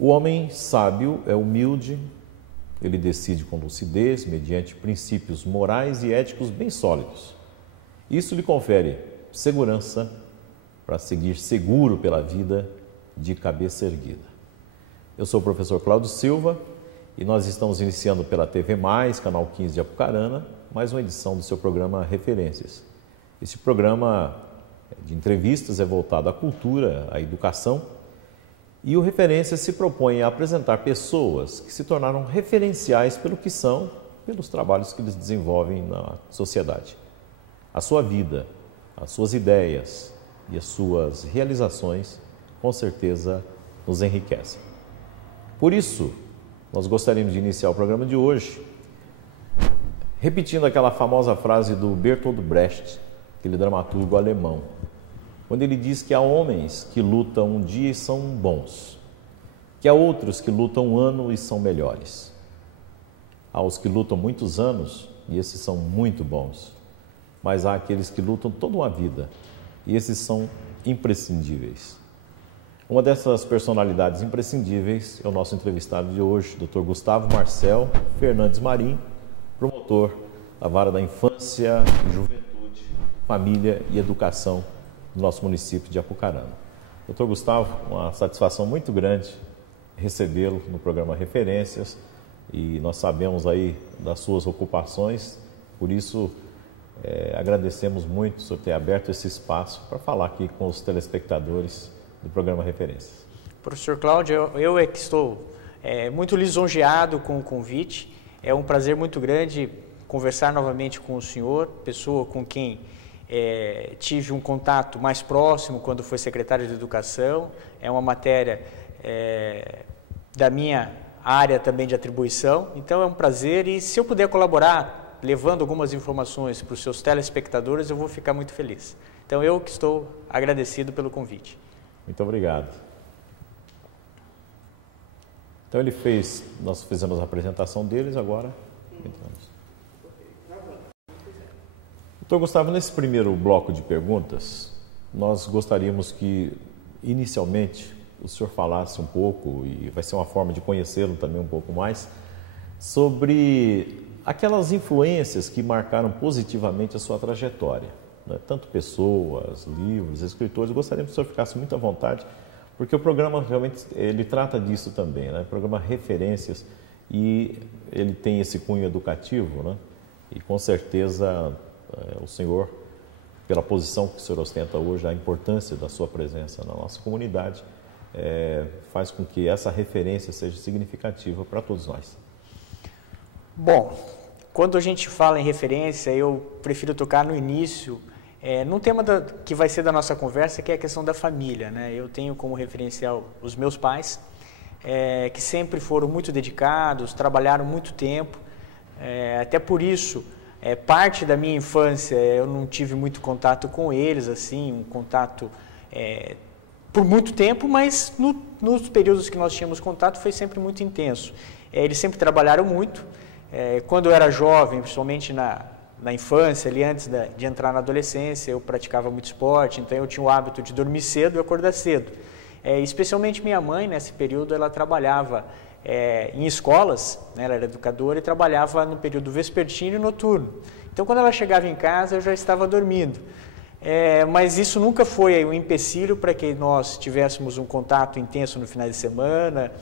O homem sábio é humilde, ele decide com lucidez, mediante princípios morais e éticos bem sólidos. Isso lhe confere segurança para seguir seguro pela vida de cabeça erguida. Eu sou o professor Cláudio Silva e nós estamos iniciando pela TV Mais, canal 15 de Apucarana, mais uma edição do seu programa Referências. Esse programa de entrevistas é voltado à cultura, à educação, e o Referências se propõe a apresentar pessoas que se tornaram referenciais pelo que são, pelos trabalhos que eles desenvolvem na sociedade. A sua vida, as suas ideias e as suas realizações, com certeza, nos enriquecem. Por isso, nós gostaríamos de iniciar o programa de hoje repetindo aquela famosa frase do Bertolt Brecht, aquele dramaturgo alemão, quando ele diz que há homens que lutam um dia e são bons, que há outros que lutam um ano e são melhores. Há os que lutam muitos anos e esses são muito bons, mas há aqueles que lutam toda uma vida e esses são imprescindíveis. Uma dessas personalidades imprescindíveis é o nosso entrevistado de hoje, Dr. Gustavo Marcel Fernandes Marim, promotor da Vara da Infância, Juventude, Família e Educação do nosso município de Apucarana. Dr. Gustavo, uma satisfação muito grande recebê-lo no programa Referências e nós sabemos aí das suas ocupações, por isso agradecemos muito o senhor ter aberto esse espaço para falar aqui com os telespectadores do programa Referências. Professor Cláudio, eu é que estou muito lisonjeado com o convite. É um prazer muito grande conversar novamente com o senhor, pessoa com quem tive um contato mais próximo quando foi secretário de Educação. É uma matéria da minha área também de atribuição, então é um prazer e se eu puder colaborar levando algumas informações para os seus telespectadores, eu vou ficar muito feliz. Então eu que estou agradecido pelo convite. Muito obrigado. Então nós fizemos a apresentação deles, agora entramos. Doutor Gustavo, nesse primeiro bloco de perguntas, nós gostaríamos que, inicialmente, o senhor falasse um pouco, e vai ser uma forma de conhecê-lo também um pouco mais, sobre aquelas influências que marcaram positivamente a sua trajetória. Tanto pessoas, livros, escritores. Gostaríamos que o senhor ficasse muito à vontade, porque o programa realmente ele trata disso também, né? O programa Referências, e ele tem esse cunho educativo, né? E com certeza o senhor, pela posição que o senhor ostenta hoje, a importância da sua presença na nossa comunidade, faz com que essa referência seja significativa para todos nós. Bom, quando a gente fala em referência, eu prefiro tocar no início, num tema que vai ser da nossa conversa, que é a questão da família, né? Eu tenho como referencial os meus pais, que sempre foram muito dedicados, trabalharam muito tempo, até por isso, parte da minha infância eu não tive muito contato com eles, assim, um contato por muito tempo, mas nos períodos que nós tínhamos contato foi sempre muito intenso. Eles sempre trabalharam muito. Quando eu era jovem, principalmente na infância, ali antes de entrar na adolescência, eu praticava muito esporte, então eu tinha o hábito de dormir cedo e acordar cedo. Especialmente minha mãe, nesse período, ela trabalhava em escolas, né, ela era educadora e trabalhava no período vespertino e noturno. Então, quando ela chegava em casa, eu já estava dormindo. Mas isso nunca foi um empecilho para que nós tivéssemos um contato intenso no final de semana,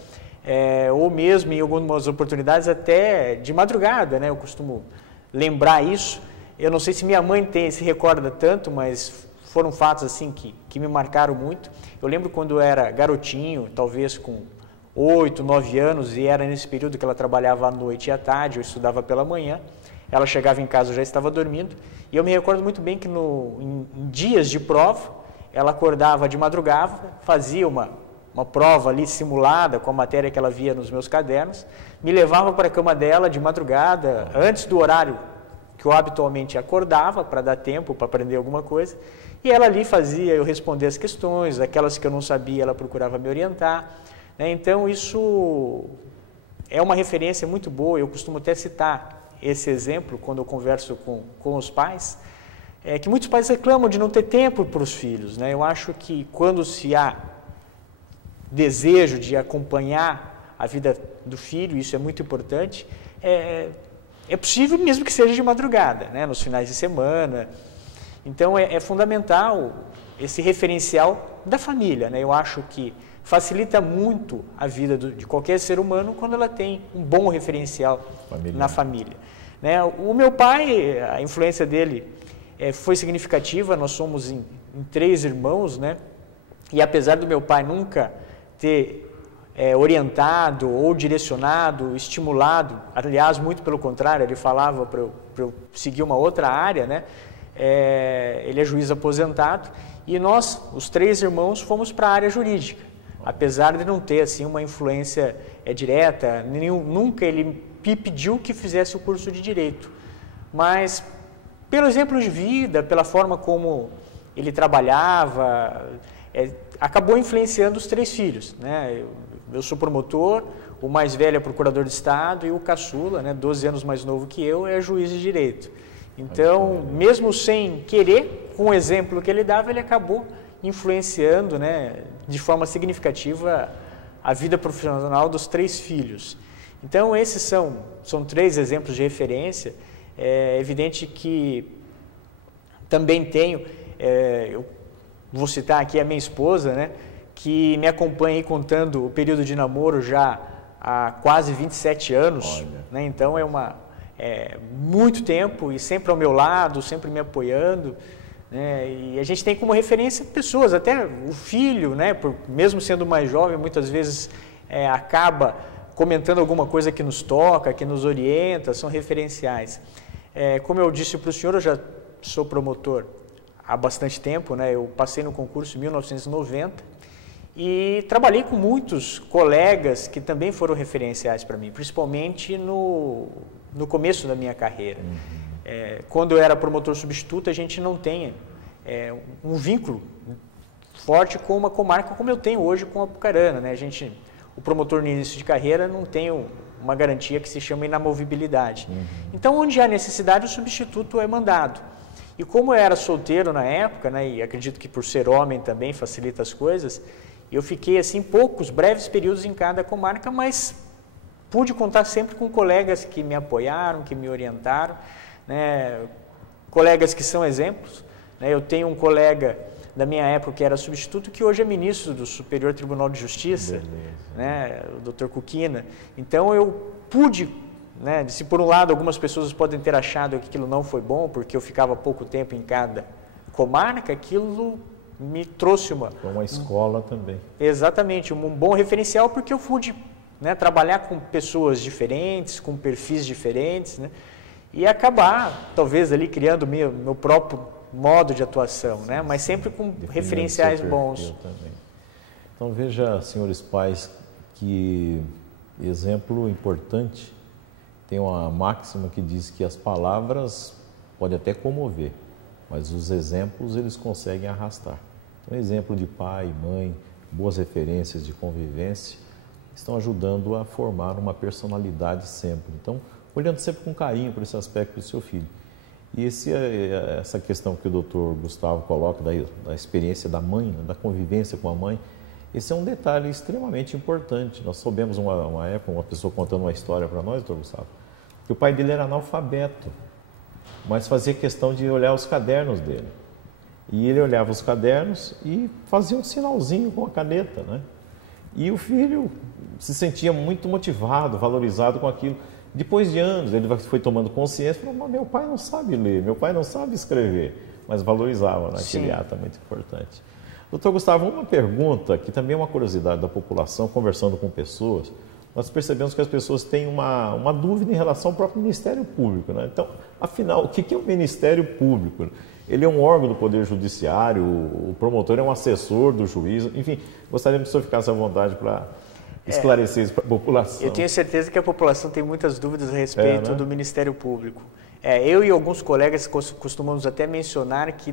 ou mesmo em algumas oportunidades até de madrugada, né? Eu costumo lembrar isso. Eu não sei se minha mãe se recorda tanto, mas foram fatos assim que me marcaram muito. Eu lembro quando eu era garotinho, talvez com 8, 9 anos, e era nesse período que ela trabalhava à noite e à tarde, eu estudava pela manhã. Ela chegava em casa, eu já estava dormindo, e eu me recordo muito bem que em dias de prova, ela acordava de madrugada, fazia uma prova ali simulada com a matéria que ela via nos meus cadernos, me levava para a cama dela de madrugada, antes do horário que eu habitualmente acordava, para dar tempo para aprender alguma coisa, e ela ali fazia eu responder as questões, aquelas que eu não sabia, ela procurava me orientar, né? Então isso é uma referência muito boa, eu costumo até citar esse exemplo quando eu converso com os pais, que muitos pais reclamam de não ter tempo para os filhos, né? Eu acho que quando se há desejo de acompanhar a vida do filho, isso é muito importante, é possível mesmo que seja de madrugada, né, nos finais de semana. Então é fundamental esse referencial da família, né? Eu acho que facilita muito a vida de qualquer ser humano quando ela tem um bom referencial na família, né? O meu pai, a influência dele foi significativa. Nós somos em 3 irmãos, né? E apesar do meu pai nunca ter orientado ou direcionado, estimulado, aliás, muito pelo contrário, ele falava para eu seguir uma outra área, né? Ele é juiz aposentado e nós, os 3 irmãos, fomos para a área jurídica, apesar de não ter assim uma influência direta. Nunca ele me pediu que fizesse o curso de Direito, mas pelo exemplo de vida, pela forma como ele trabalhava, acabou influenciando os 3 filhos, né? Eu sou promotor, o mais velho é procurador de Estado e o caçula, né, 12 anos mais novo que eu, é juiz de Direito. Então, mesmo sem querer, com o exemplo que ele dava, ele acabou influenciando, né, de forma significativa a vida profissional dos 3 filhos. Então, esses são 3 exemplos de referência. É evidente que também tenho, eu vou citar aqui a minha esposa, né, que me acompanha aí contando o período de namoro já há quase 27 anos, né? Então muito tempo e sempre ao meu lado, sempre me apoiando, né? E a gente tem como referência pessoas, até o filho, né, mesmo sendo mais jovem, muitas vezes acaba comentando alguma coisa que nos toca, que nos orienta, são referenciais. Como eu disse para o senhor, eu já sou promotor há bastante tempo, né? Eu passei no concurso em 1990 e trabalhei com muitos colegas que também foram referenciais para mim, principalmente no começo da minha carreira. Quando eu era promotor substituto, a gente não tem um vínculo forte com uma comarca como eu tenho hoje com a Apucarana, né? O promotor no início de carreira não tem uma garantia que se chama inamovibilidade. Então, onde há necessidade, o substituto é mandado. E como eu era solteiro na época, né, e acredito que por ser homem também facilita as coisas, eu fiquei assim breves períodos em cada comarca, mas pude contar sempre com colegas que me apoiaram, que me orientaram, né, colegas que são exemplos, né? Eu tenho um colega da minha época que era substituto, que hoje é ministro do Superior Tribunal de Justiça, né, o Dr. Cuquina. Então eu pude, né, se por um lado algumas pessoas podem ter achado que aquilo não foi bom, porque eu ficava pouco tempo em cada comarca, aquilo me trouxe uma escola também. Exatamente, um bom referencial, porque eu pude, né, trabalhar com pessoas diferentes, com perfis diferentes, né, e acabar, talvez, ali criando meu próprio modo de atuação, né, mas sempre com referenciais bons. Também. Então, veja, senhores pais, que exemplo importante. Tem uma máxima que diz que as palavras podem até comover, mas os exemplos eles conseguem arrastar. Um exemplo de pai, mãe, boas referências de convivência estão ajudando a formar uma personalidade sempre. Então, olhando sempre com carinho para esse aspecto do seu filho. E essa questão que o doutor Gustavo coloca da experiência da mãe, da convivência com a mãe, esse é um detalhe extremamente importante. Nós soubemos uma época, uma pessoa contando uma história para nós, doutor Gustavo, que o pai dele era analfabeto, mas fazia questão de olhar os cadernos dele. E ele olhava os cadernos e fazia um sinalzinho com a caneta, né? E o filho se sentia muito motivado, valorizado com aquilo. Depois de anos, ele foi tomando consciência e falou: mas meu pai não sabe ler, meu pai não sabe escrever, mas valorizava, né? Aquele ato é muito importante. Doutor Gustavo, uma pergunta que também é uma curiosidade da população, conversando com pessoas, nós percebemos que as pessoas têm uma dúvida em relação ao próprio Ministério Público, né? Então, afinal, o que é o Ministério Público? Ele é um órgão do Poder Judiciário, o promotor é um assessor do juiz, enfim, gostaríamos que o senhor ficasse à vontade para esclarecer isso para a população. Eu tenho certeza que a população tem muitas dúvidas a respeito do Ministério Público. Eu e alguns colegas costumamos até mencionar que,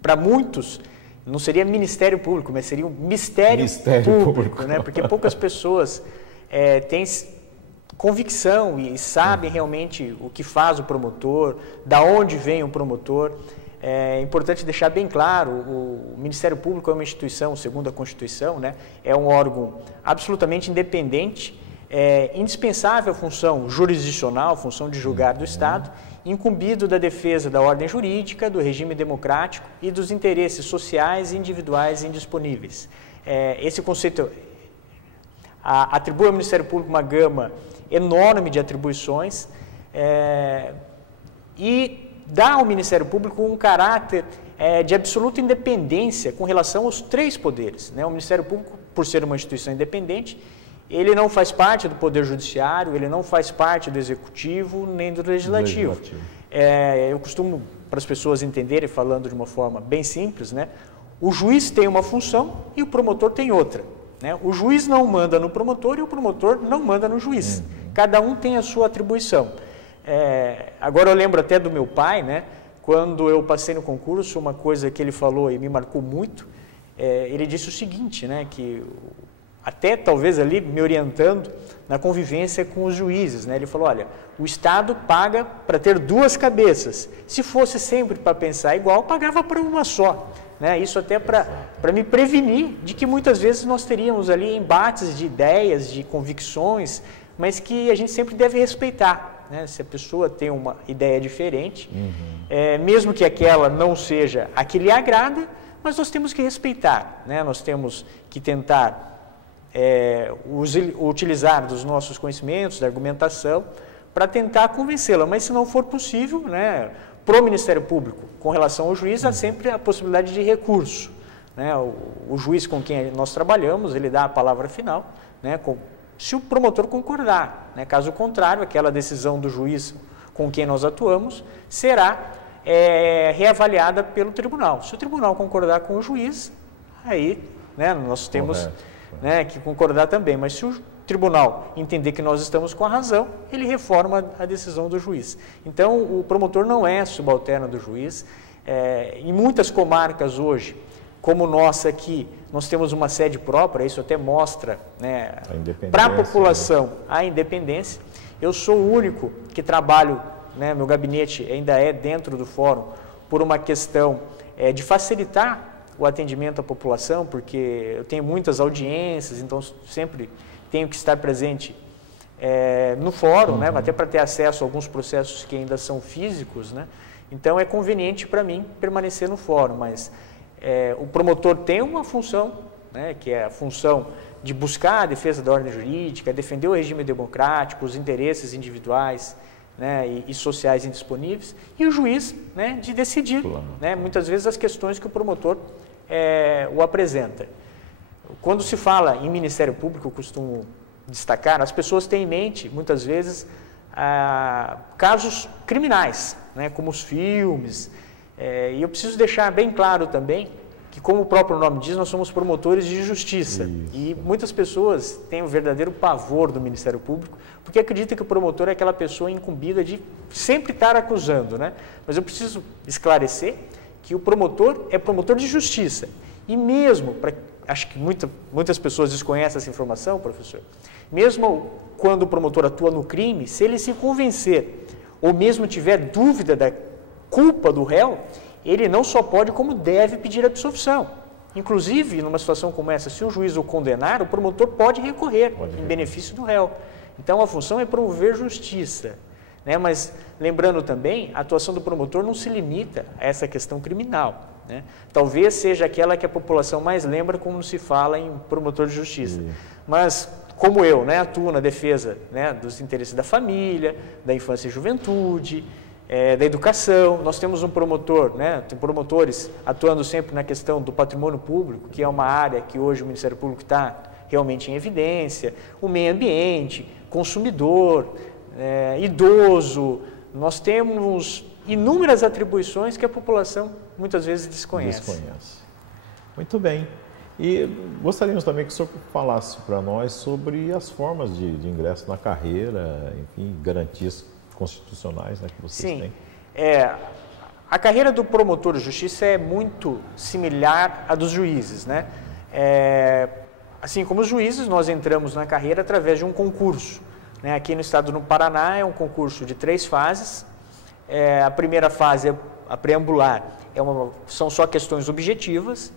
para muitos, não seria Ministério Público, mas seria um Mistério Público, né? Porque poucas pessoas têm convicção e sabem realmente o que faz o promotor, da onde vem o promotor. É importante deixar bem claro, o Ministério Público é uma instituição, segundo a Constituição, né, é um órgão absolutamente independente, indispensável à função jurisdicional, função de julgar do Estado, incumbido da defesa da ordem jurídica, do regime democrático e dos interesses sociais e individuais indisponíveis. Esse conceito atribui ao Ministério Público uma gama enorme de atribuições e dá ao Ministério Público um caráter de absoluta independência com relação aos três poderes, né? O Ministério Público, por ser uma instituição independente, ele não faz parte do Poder Judiciário, ele não faz parte do Executivo nem do Legislativo. Eu costumo, para as pessoas entenderem, falando de uma forma bem simples, né? O juiz tem uma função e o promotor tem outra, né? O juiz não manda no promotor e o promotor não manda no juiz. Cada um tem a sua atribuição. Agora eu lembro até do meu pai, né? Quando eu passei no concurso, uma coisa que ele falou e me marcou muito, ele disse o seguinte, né? Que até talvez ali me orientando na convivência com os juízes, né? Ele falou, olha, o Estado paga para ter duas cabeças. Se fosse sempre para pensar igual, pagava para uma só. Né? Isso até para me prevenir de que muitas vezes nós teríamos ali embates de ideias, de convicções, mas que a gente sempre deve respeitar. Né? Se a pessoa tem uma ideia diferente, mesmo que aquela não seja a que lhe agrada, mas nós temos que respeitar, né? Nós temos que tentar utilizar dos nossos conhecimentos, da argumentação, para tentar convencê-la. Mas se não for possível, né, para o Ministério Público, com relação ao juiz, há sempre a possibilidade de recurso. Né? O juiz com quem nós trabalhamos, ele dá a palavra final, né, se o promotor concordar. Né? Caso contrário, aquela decisão do juiz com quem nós atuamos será reavaliada pelo tribunal. Se o tribunal concordar com o juiz, aí, né, nós temos que concordar também. Mas se o tribunal entender que nós estamos com a razão, ele reforma a decisão do juiz. Então, o promotor não é subalterno do juiz. Em muitas comarcas hoje, como nossa aqui, nós temos uma sede própria, isso até mostra, né, para a população, a independência. Eu sou o único que trabalho, né, meu gabinete ainda é dentro do fórum, por uma questão de facilitar o atendimento à população, porque eu tenho muitas audiências, então sempre tenho que estar presente no fórum, né, até para ter acesso a alguns processos que ainda são físicos, né, então é conveniente para mim permanecer no fórum, mas o promotor tem uma função, né, que é a função de buscar a defesa da ordem jurídica, defender o regime democrático, os interesses individuais, né, e sociais indisponíveis, e o juiz, né, de decidir, né, muitas vezes as questões que o promotor o apresenta. Quando se fala em Ministério Público, eu costumo destacar, as pessoas têm em mente, muitas vezes, casos criminais, né, como os filmes, e eu preciso deixar bem claro também que, como o próprio nome diz, nós somos promotores de justiça. Isso. E muitas pessoas têm o verdadeiro pavor do Ministério Público, porque acreditam que o promotor é aquela pessoa incumbida de sempre estar acusando, né? Mas eu preciso esclarecer que o promotor é promotor de justiça. E mesmo, acho que muitas pessoas desconhecem essa informação, professor, mesmo quando o promotor atua no crime, se ele se convencer ou mesmo tiver dúvida da culpa do réu, ele não só pode, como deve pedir absolvição. Inclusive, numa situação como essa, se o juiz o condenar, o promotor pode recorrer em benefício do réu. Então, a função é promover justiça. Né? Mas, lembrando também, a atuação do promotor não se limita a essa questão criminal. Né? Talvez seja aquela que a população mais lembra quando se fala em promotor de justiça. Mas, como eu, né, atuo na defesa, né, dos interesses da família, da infância e juventude, da educação. Nós temos um promotor, né, tem promotores atuando sempre na questão do patrimônio público, que é uma área que hoje o Ministério Público está realmente em evidência, o meio ambiente, consumidor, idoso. Nós temos inúmeras atribuições que a população muitas vezes desconhece. Muito bem. E gostaríamos também que o senhor falasse para nós sobre as formas de ingresso na carreira, enfim, garantias constitucionais, né, que vocês têm. A carreira do promotor de justiça é muito similar à dos juízes, né? Assim como os juízes, nós entramos na carreira através de um concurso. Né? Aqui no estado do Paraná é um concurso de 3 fases. A primeira fase, a preambular, são só questões objetivas.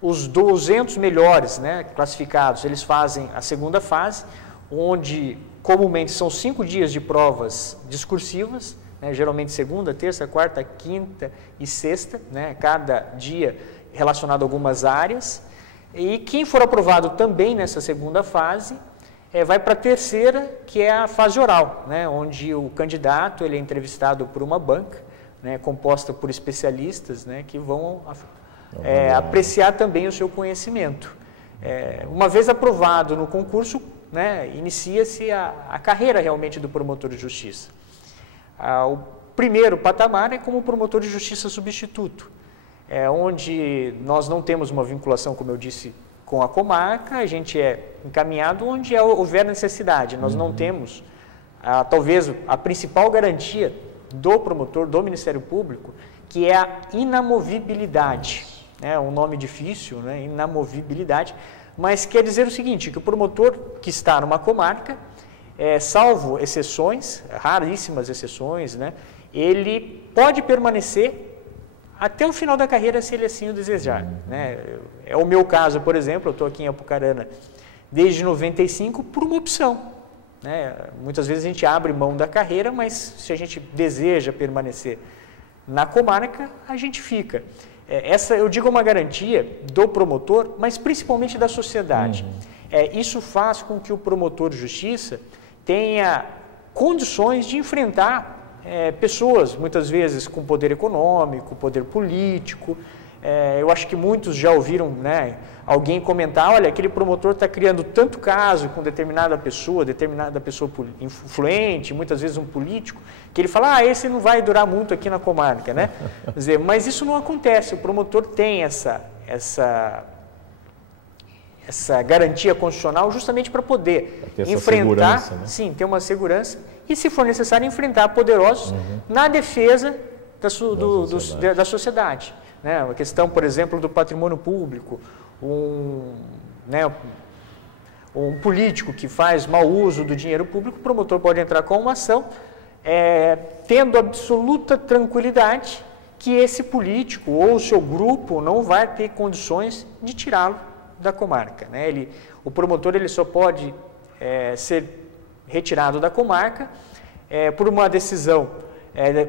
Os 200 melhores, né, classificados, eles fazem a segunda fase, onde comumente são 5 dias de provas discursivas, né, geralmente segunda, terça, quarta, quinta e sexta, né, cada dia relacionado a algumas áreas. E quem for aprovado também nessa segunda fase, vai para a terceira, que é a fase oral, né, onde o candidato ele é entrevistado por uma banca, né, composta por especialistas, né, que vão apreciar também o seu conhecimento. Uma vez aprovado no concurso, né, inicia-se a carreira realmente do promotor de justiça. O primeiro patamar é como promotor de justiça substituto, onde nós não temos uma vinculação, como eu disse, com a comarca, a gente é encaminhado onde houver necessidade. Nós não temos, talvez, a principal garantia do promotor, do Ministério Público, que é a inamovibilidade. Um nome difícil, né? Inamovibilidade, mas quer dizer o seguinte, que o promotor que está numa comarca, salvo exceções, raríssimas exceções, né? Ele pode permanecer até o final da carreira, se ele assim o desejar. Né? É o meu caso, por exemplo, eu estou aqui em Apucarana desde 95 por uma opção. Né? Muitas vezes a gente abre mão da carreira, mas se a gente deseja permanecer na comarca, a gente fica. Essa, eu digo, é uma garantia do promotor, mas principalmente da sociedade. Isso faz com que o promotor de justiça tenha condições de enfrentar pessoas, muitas vezes com poder econômico, poder político. Eu acho que muitos já ouviram, né, alguém comentar, olha, aquele promotor está criando tanto caso com determinada pessoa influente, muitas vezes um político, que ele fala, esse não vai durar muito aqui na comarca, né? Quer dizer, mas isso não acontece, o promotor tem essa garantia constitucional justamente para poder enfrentar, né? Sim, ter uma segurança e, se for necessário, enfrentar poderosos na defesa da sociedade. Né? A questão, por exemplo, do patrimônio público, um político que faz mau uso do dinheiro público, o promotor pode entrar com uma ação, tendo absoluta tranquilidade que esse político ou o seu grupo não vai ter condições de tirá-lo da comarca. Né? O promotor ele só pode ser retirado da comarca por uma decisão,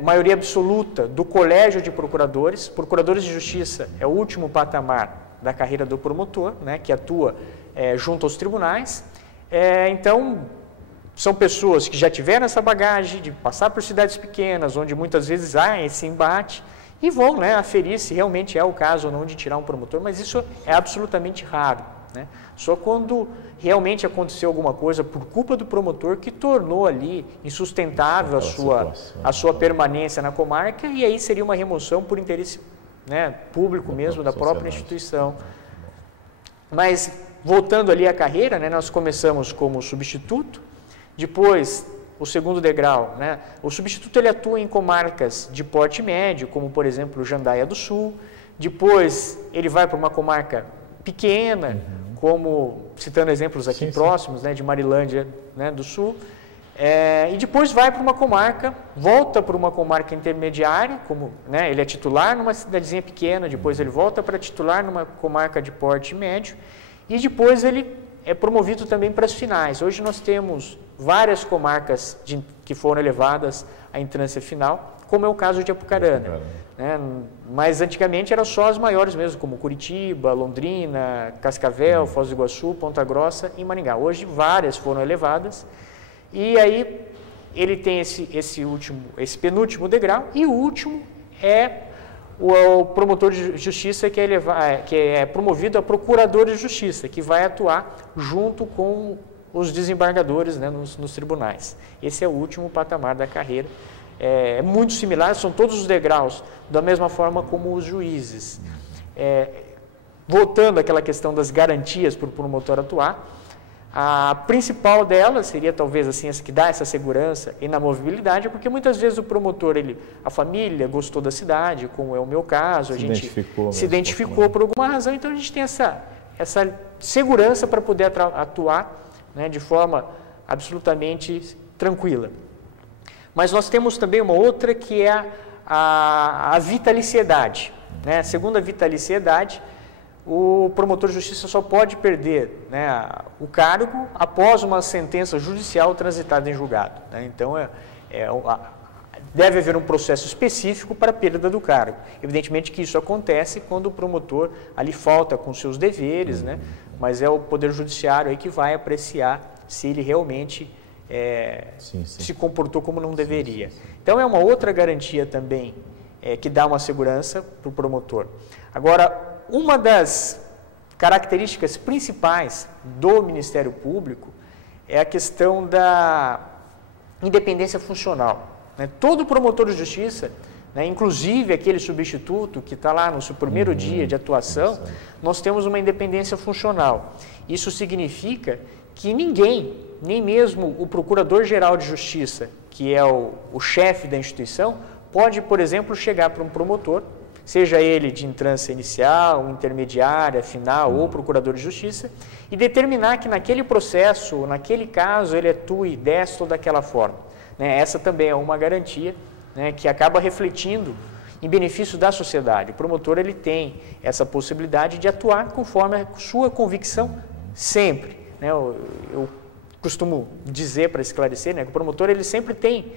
maioria absoluta do Colégio de Procuradores. Procuradores de Justiça é o último patamar da carreira do promotor, né, que atua junto aos tribunais. Então, são pessoas que já tiveram essa bagagem de passar por cidades pequenas, onde muitas vezes há esse embate, e vão, né, aferir se realmente é o caso ou não de tirar um promotor, mas isso é absolutamente raro. Né? Só quando realmente aconteceu alguma coisa por culpa do promotor que tornou ali insustentável a sua permanência na comarca, e aí seria uma remoção por interesse, né, público mesmo, da própria instituição. Mas, voltando ali à carreira, né, nós começamos como substituto, depois o segundo degrau, né, o substituto ele atua em comarcas de porte médio, como por exemplo Jandaia do Sul, depois ele vai para uma comarca pequena, como, citando exemplos aqui próximos, né, de Marilândia, né, do Sul, e depois vai para uma comarca, volta para uma comarca intermediária, como, né, ele é titular numa cidadezinha pequena, depois ele volta para titular numa comarca de porte médio, e depois ele é promovido também para as finais. Hoje nós temos várias comarcas que foram elevadas à entrância final, como é o caso de Apucarana. Né? Mas antigamente eram só as maiores mesmo, como Curitiba, Londrina, Cascavel, Foz do Iguaçu, Ponta Grossa e Maringá. Hoje várias foram elevadas, e aí ele tem esse penúltimo degrau, e o último é o promotor de justiça que é promovido a procurador de justiça, que vai atuar junto com os desembargadores, né, nos tribunais. Esse é o último patamar da carreira. É muito similar, são todos os degraus da mesma forma como os juízes. Voltando àquela questão das garantias para o promotor atuar, a principal delas seria talvez assim, essa que dá essa segurança e inamovibilidade, porque muitas vezes o promotor, a família gostou da cidade, como é o meu caso, a gente se identificou por alguma razão, então a gente tem essa segurança para poder atuar, né, de forma absolutamente tranquila. Mas nós temos também uma outra que é a vitaliciedade. Né? Segundo a vitaliciedade, o promotor de justiça só pode perder, né, o cargo após uma sentença judicial transitada em julgado. Né? Então, deve haver um processo específico para a perda do cargo. Evidentemente que isso acontece quando o promotor ali falta com seus deveres, né? Mas é o Poder Judiciário aí que vai apreciar se ele realmente se comportou como não deveria. Então, é uma outra garantia também que dá uma segurança para o promotor. Agora, uma das características principais do Ministério Público é a questão da independência funcional. Né? Todo promotor de justiça, né, inclusive aquele substituto que está lá no seu primeiro dia de atuação, nós temos uma independência funcional. Isso significa que ninguém, nem mesmo o Procurador-Geral de Justiça, que é o chefe da instituição, pode, por exemplo, chegar para um promotor, seja ele de entrância inicial, intermediária, final ou Procurador de Justiça, e determinar que naquele processo, naquele caso, ele atue desta ou daquela forma. Né? Essa também é uma garantia, né, que acaba refletindo em benefício da sociedade. O promotor ele tem essa possibilidade de atuar conforme a sua convicção sempre. Né? Eu costumo dizer, para esclarecer, né, que o promotor ele sempre tem,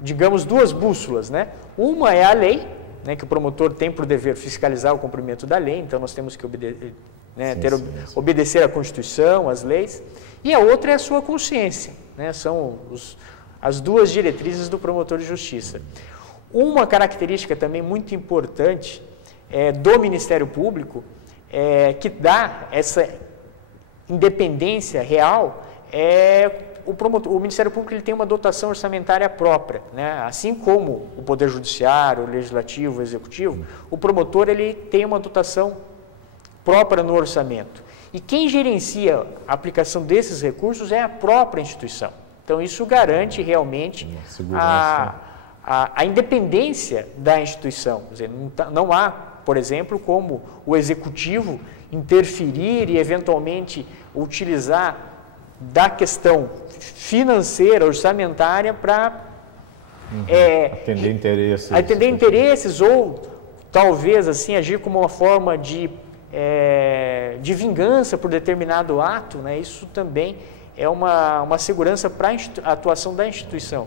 digamos, duas bússolas. Né? Uma é a lei, né, que o promotor tem por dever fiscalizar o cumprimento da lei, então nós temos que obedecer à Constituição, às leis, e a outra é a sua consciência. Né? São as duas diretrizes do promotor de justiça. Uma característica também muito importante do Ministério Público, que dá essa independência real, o Ministério Público ele tem uma dotação orçamentária própria. Né? Assim como o Poder Judiciário, o Legislativo, o Executivo, o promotor ele tem uma dotação própria no orçamento. E quem gerencia a aplicação desses recursos é a própria instituição. Então, isso garante realmente a independência da instituição. Quer dizer, não há, por exemplo, como o Executivo interferir e, eventualmente, utilizar da questão financeira, orçamentária, para atender interesses ou, talvez, assim, agir como uma forma de vingança por determinado ato. Né? Isso também é uma segurança para a atuação da instituição.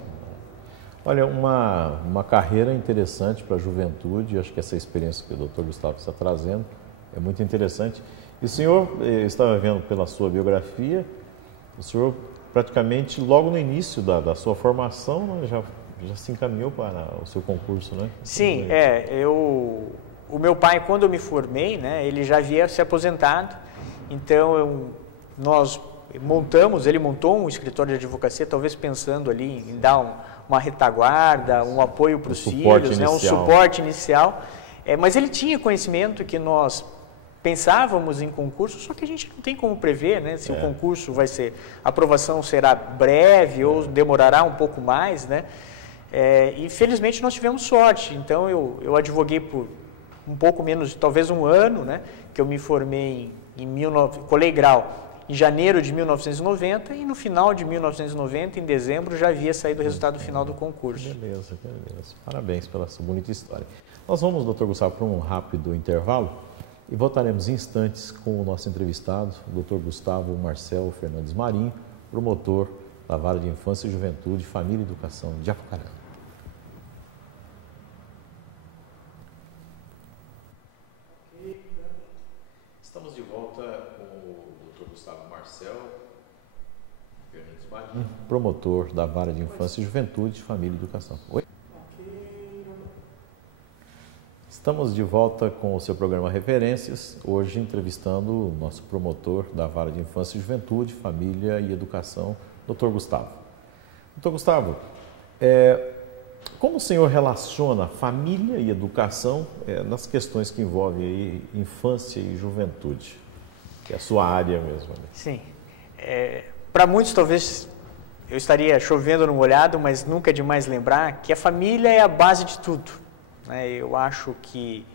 Olha, uma carreira interessante para a juventude, acho que essa experiência que o Dr. Gustavo está trazendo é muito interessante. E o senhor, estava vendo pela sua biografia, o senhor praticamente logo no início da sua formação, né, já se encaminhou para o seu concurso, né? Sim, o meu pai, quando eu me formei, né, ele já havia se aposentado, então ele montou um escritório de advocacia, talvez pensando ali em dar uma retaguarda, um apoio para os filhos, né, um suporte inicial, mas ele tinha conhecimento que nós pensávamos em concurso, só que a gente não tem como prever, né, se o concurso a aprovação será breve ou demorará um pouco mais, né, e felizmente nós tivemos sorte. Então eu advoguei por um pouco menos, talvez um ano, né, que eu me formei colei grau em janeiro de 1990 e no final de 1990, em dezembro, já havia saído o resultado final do concurso. Beleza. Parabéns pela sua bonita história. Nós vamos, Dr. Gustavo, para um rápido intervalo e voltaremos em instantes com o nosso entrevistado, o Dr. Gustavo Marcel Fernandes Marinho, promotor da Vara de Infância e Juventude, Família e Educação de Apucarana. Estamos de volta com o Dr. Gustavo Marcel Fernandes Marinho, promotor da Vara de Infância e Juventude, Família e Educação. Oi? Estamos de volta com o seu programa Referências, hoje entrevistando o nosso promotor da Vara de Infância e Juventude, Família e Educação, Dr. Gustavo. Dr. Gustavo, como o senhor relaciona família e educação nas questões que envolvem aí infância e juventude, que é a sua área mesmo? Né? Sim. Para muitos, talvez, eu estaria chovendo no molhado, mas nunca é demais lembrar que a família é a base de tudo. Eu acho que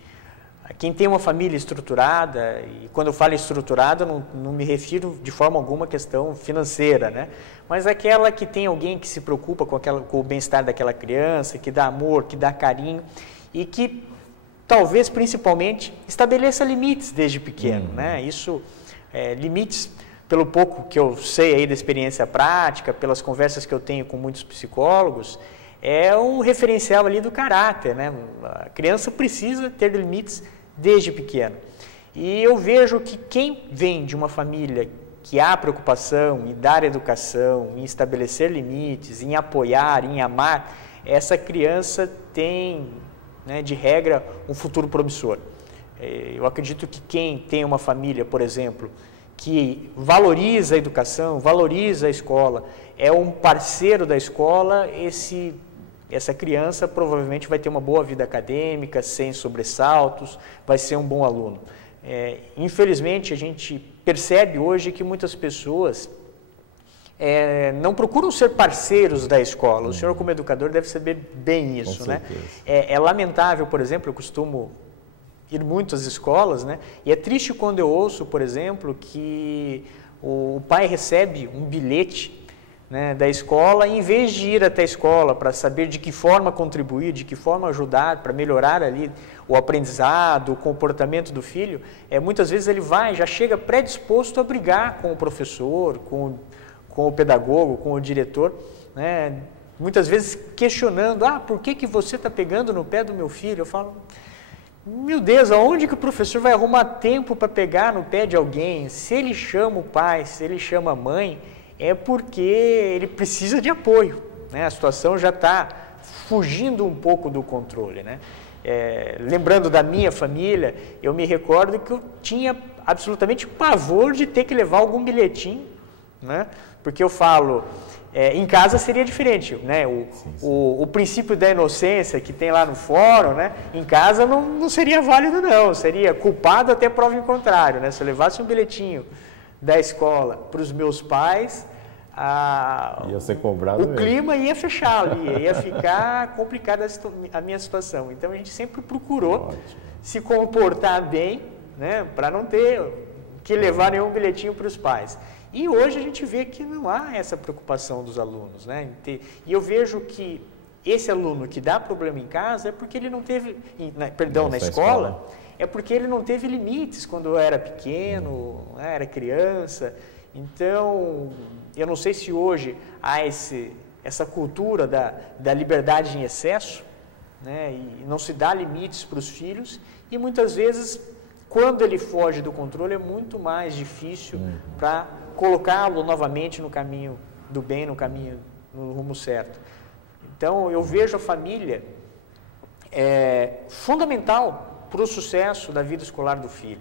quem tem uma família estruturada, e quando eu falo estruturada, não me refiro de forma alguma à questão financeira, né? Mas aquela que tem alguém que se preocupa com o bem-estar daquela criança, que dá amor, que dá carinho, e que talvez principalmente estabeleça limites desde pequeno, né? Isso, limites, pelo pouco que eu sei aí da experiência prática, pelas conversas que eu tenho com muitos psicólogos, é um referencial ali do caráter, né? A criança precisa ter limites desde pequeno. E eu vejo que quem vem de uma família que há preocupação em dar educação, em estabelecer limites, em apoiar, em amar, essa criança tem, né, de regra, um futuro promissor. Eu acredito que quem tem uma família, por exemplo, que valoriza a educação, valoriza a escola, é um parceiro da escola, essa criança provavelmente vai ter uma boa vida acadêmica, sem sobressaltos, vai ser um bom aluno. Infelizmente, a gente percebe hoje que muitas pessoas não procuram ser parceiros da escola. O senhor, como educador, deve saber bem isso, né? É lamentável, por exemplo, eu costumo ir muito às escolas, né? E é triste quando eu ouço, por exemplo, que o pai recebe um bilhete, né, da escola, e em vez de ir até a escola para saber de que forma contribuir, de que forma ajudar para melhorar ali o aprendizado, o comportamento do filho, muitas vezes ele já chega predisposto a brigar com o professor, com o pedagogo, com o diretor, né, muitas vezes questionando, por que você está pegando no pé do meu filho? Eu falo, meu Deus, aonde que o professor vai arrumar tempo para pegar no pé de alguém? Se ele chama o pai, se ele chama a mãe, é porque ele precisa de apoio, né? A situação já está fugindo um pouco do controle, né? Lembrando da minha família, eu me recordo que eu tinha absolutamente pavor de ter que levar algum bilhetinho, né? Porque eu falo, em casa seria diferente, né? O princípio da inocência que tem lá no fórum, né? Em casa não seria válido, não, seria culpado até prova em contrário, né? Se eu levasse um bilhetinho da escola para os meus pais, ia ser cobrado o clima ia fechar ali, ia ficar complicada a minha situação. Então a gente sempre procurou se comportar bem, né, para não ter que levar nenhum bilhetinho para os pais. E hoje a gente vê que não há essa preocupação dos alunos, né? E eu vejo que esse aluno que dá problema em casa é porque ele não teve, na escola, é porque ele não teve limites quando era pequeno, né, era criança. Então, eu não sei se hoje há essa cultura da liberdade em excesso, né, e não se dá limites para os filhos, e muitas vezes, quando ele foge do controle, é muito mais difícil para colocá-lo novamente no caminho do bem, no rumo certo. Então, eu vejo a família fundamental para o sucesso da vida escolar do filho.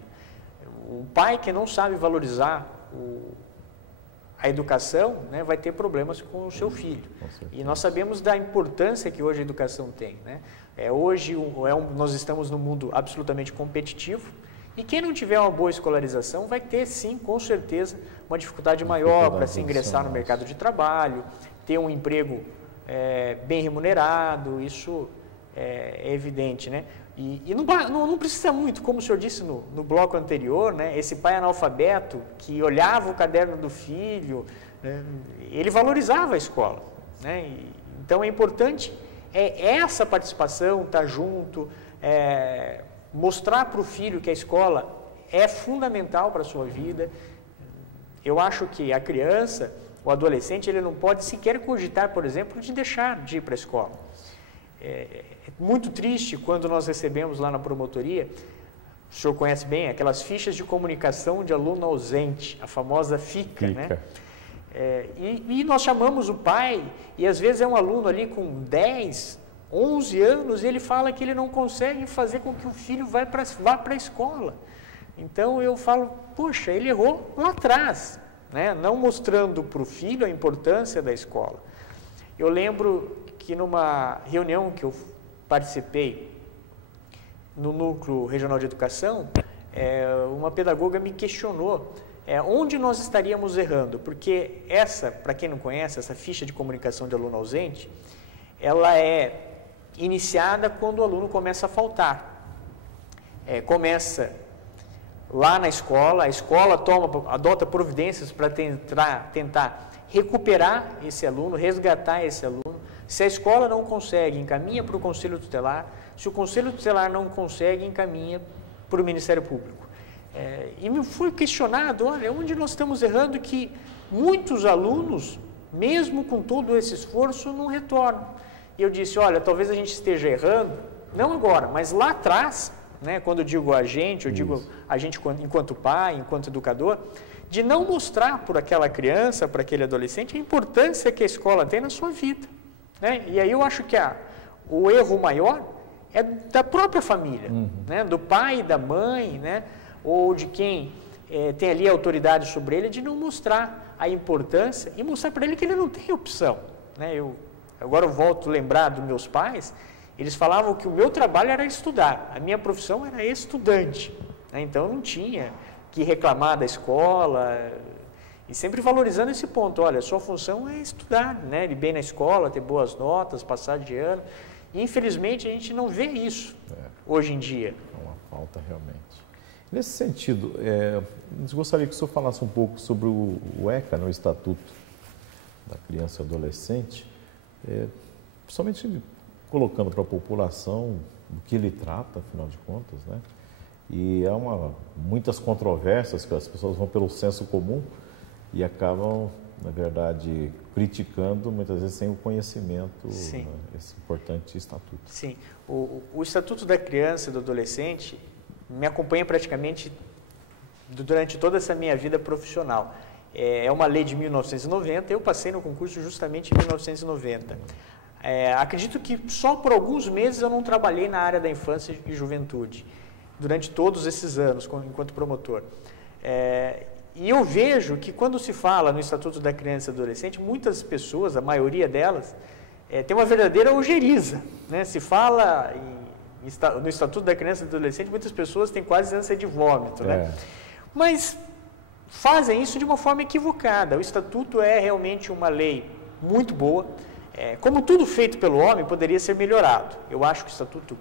O pai que não sabe valorizar a educação, né, vai ter problemas com o seu filho. E nós sabemos da importância que hoje a educação tem, né? Hoje nós estamos num mundo absolutamente competitivo, e quem não tiver uma boa escolarização vai ter, sim, com certeza, uma dificuldade maior para se ingressar no mercado de trabalho, ter um emprego bem remunerado, isso é evidente, né? E não precisa muito, como o senhor disse no bloco anterior, né, esse pai analfabeto que olhava o caderno do filho, né, ele valorizava a escola, né? Então é importante essa participação, estar junto, mostrar para o filho que a escola é fundamental para a sua vida. Eu acho que a criança, o adolescente, ele não pode sequer cogitar, por exemplo, de deixar de ir para a escola. É muito triste quando nós recebemos lá na promotoria, o senhor conhece bem, aquelas fichas de comunicação de aluno ausente, a famosa FICA, né? E nós chamamos o pai, e às vezes é um aluno ali com 10, 11 anos, e ele fala que ele não consegue fazer com que o filho vá para a escola. Então eu falo, poxa, ele errou lá atrás, né? Não mostrando para o filho a importância da escola. Eu lembro que numa reunião que eu participei no Núcleo Regional de Educação, uma pedagoga me questionou onde nós estaríamos errando, porque para quem não conhece, essa ficha de comunicação de aluno ausente, ela é iniciada quando o aluno começa a faltar. começa lá na escola, a escola adota providências para tentar recuperar esse aluno, resgatar esse aluno. Se a escola não consegue, encaminha para o Conselho Tutelar. Se o Conselho Tutelar não consegue, encaminha para o Ministério Público. E me foi questionado, olha, onde nós estamos errando que muitos alunos, mesmo com todo esse esforço, não retornam. E eu disse, olha, talvez a gente esteja errando, não agora, mas lá atrás, né, quando eu digo a gente, eu digo a gente enquanto pai, enquanto educador, de não mostrar para aquela criança, para aquele adolescente, a importância que a escola tem na sua vida. Né? E aí eu acho que o erro maior é da própria família, né? Do pai, da mãe, né? Ou de quem tem ali a autoridade sobre ele, de não mostrar a importância e mostrar para ele que ele não tem opção. Né? Agora eu volto a lembrar dos meus pais, eles falavam que o meu trabalho era estudar, a minha profissão era estudante, né? Então eu não tinha que reclamar da escola, e sempre valorizando esse ponto, olha, a sua função é estudar, né? Ir bem na escola, ter boas notas, passar de ano, e infelizmente a gente não vê isso hoje em dia. É uma falta realmente. Nesse sentido, eu gostaria que o senhor falasse um pouco sobre o ECA, né, o Estatuto da Criança e Adolescente, principalmente colocando para a população do que ele trata, afinal de contas, né? E há muitas controvérsias que as pessoas vão pelo senso comum e acabam, na verdade, criticando, muitas vezes sem o conhecimento, né, esse importante estatuto. Sim, o Estatuto da Criança e do Adolescente me acompanha praticamente durante toda essa minha vida profissional. É uma lei de 1990, eu passei no concurso justamente em 1990. Acredito que só por alguns meses eu não trabalhei na área da infância e juventude, durante todos esses anos, enquanto promotor. E eu vejo que quando se fala no Estatuto da Criança e Adolescente, muitas pessoas, a maioria delas, tem uma verdadeira ojeriza, né? Se fala no Estatuto da Criança e Adolescente, muitas pessoas têm quase ânsia de vômito, né? Mas fazem isso de uma forma equivocada. O Estatuto é realmente uma lei muito boa. Como tudo feito pelo homem, poderia ser melhorado. Eu acho que o Estatuto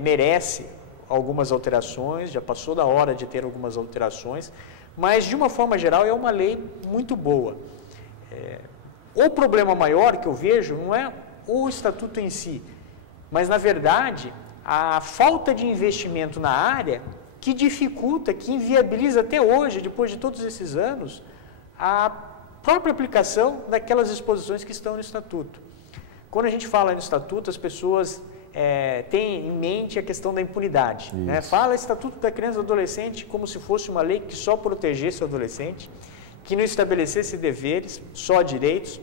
merece algumas alterações, já passou da hora de ter algumas alterações, mas de uma forma geral é uma lei muito boa. O problema maior que eu vejo não é o Estatuto em si, mas na verdade a falta de investimento na área que dificulta, que inviabiliza até hoje, depois de todos esses anos, a própria aplicação daquelas disposições que estão no Estatuto. Quando a gente fala no Estatuto, as pessoas têm em mente a questão da impunidade. Né? Fala Estatuto da Criança e do Adolescente como se fosse uma lei que só protegesse o adolescente, que não estabelecesse deveres, só direitos.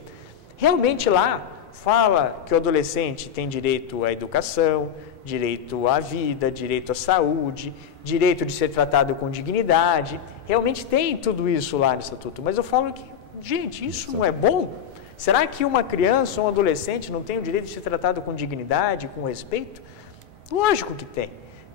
Realmente lá fala que o adolescente tem direito à educação, direito à vida, direito à saúde, direito de ser tratado com dignidade. Realmente tem tudo isso lá no Estatuto. Mas eu falo que, gente, isso não é bom? Será que uma criança ou um adolescente não tem o direito de ser tratado com dignidade, com respeito? Lógico que tem.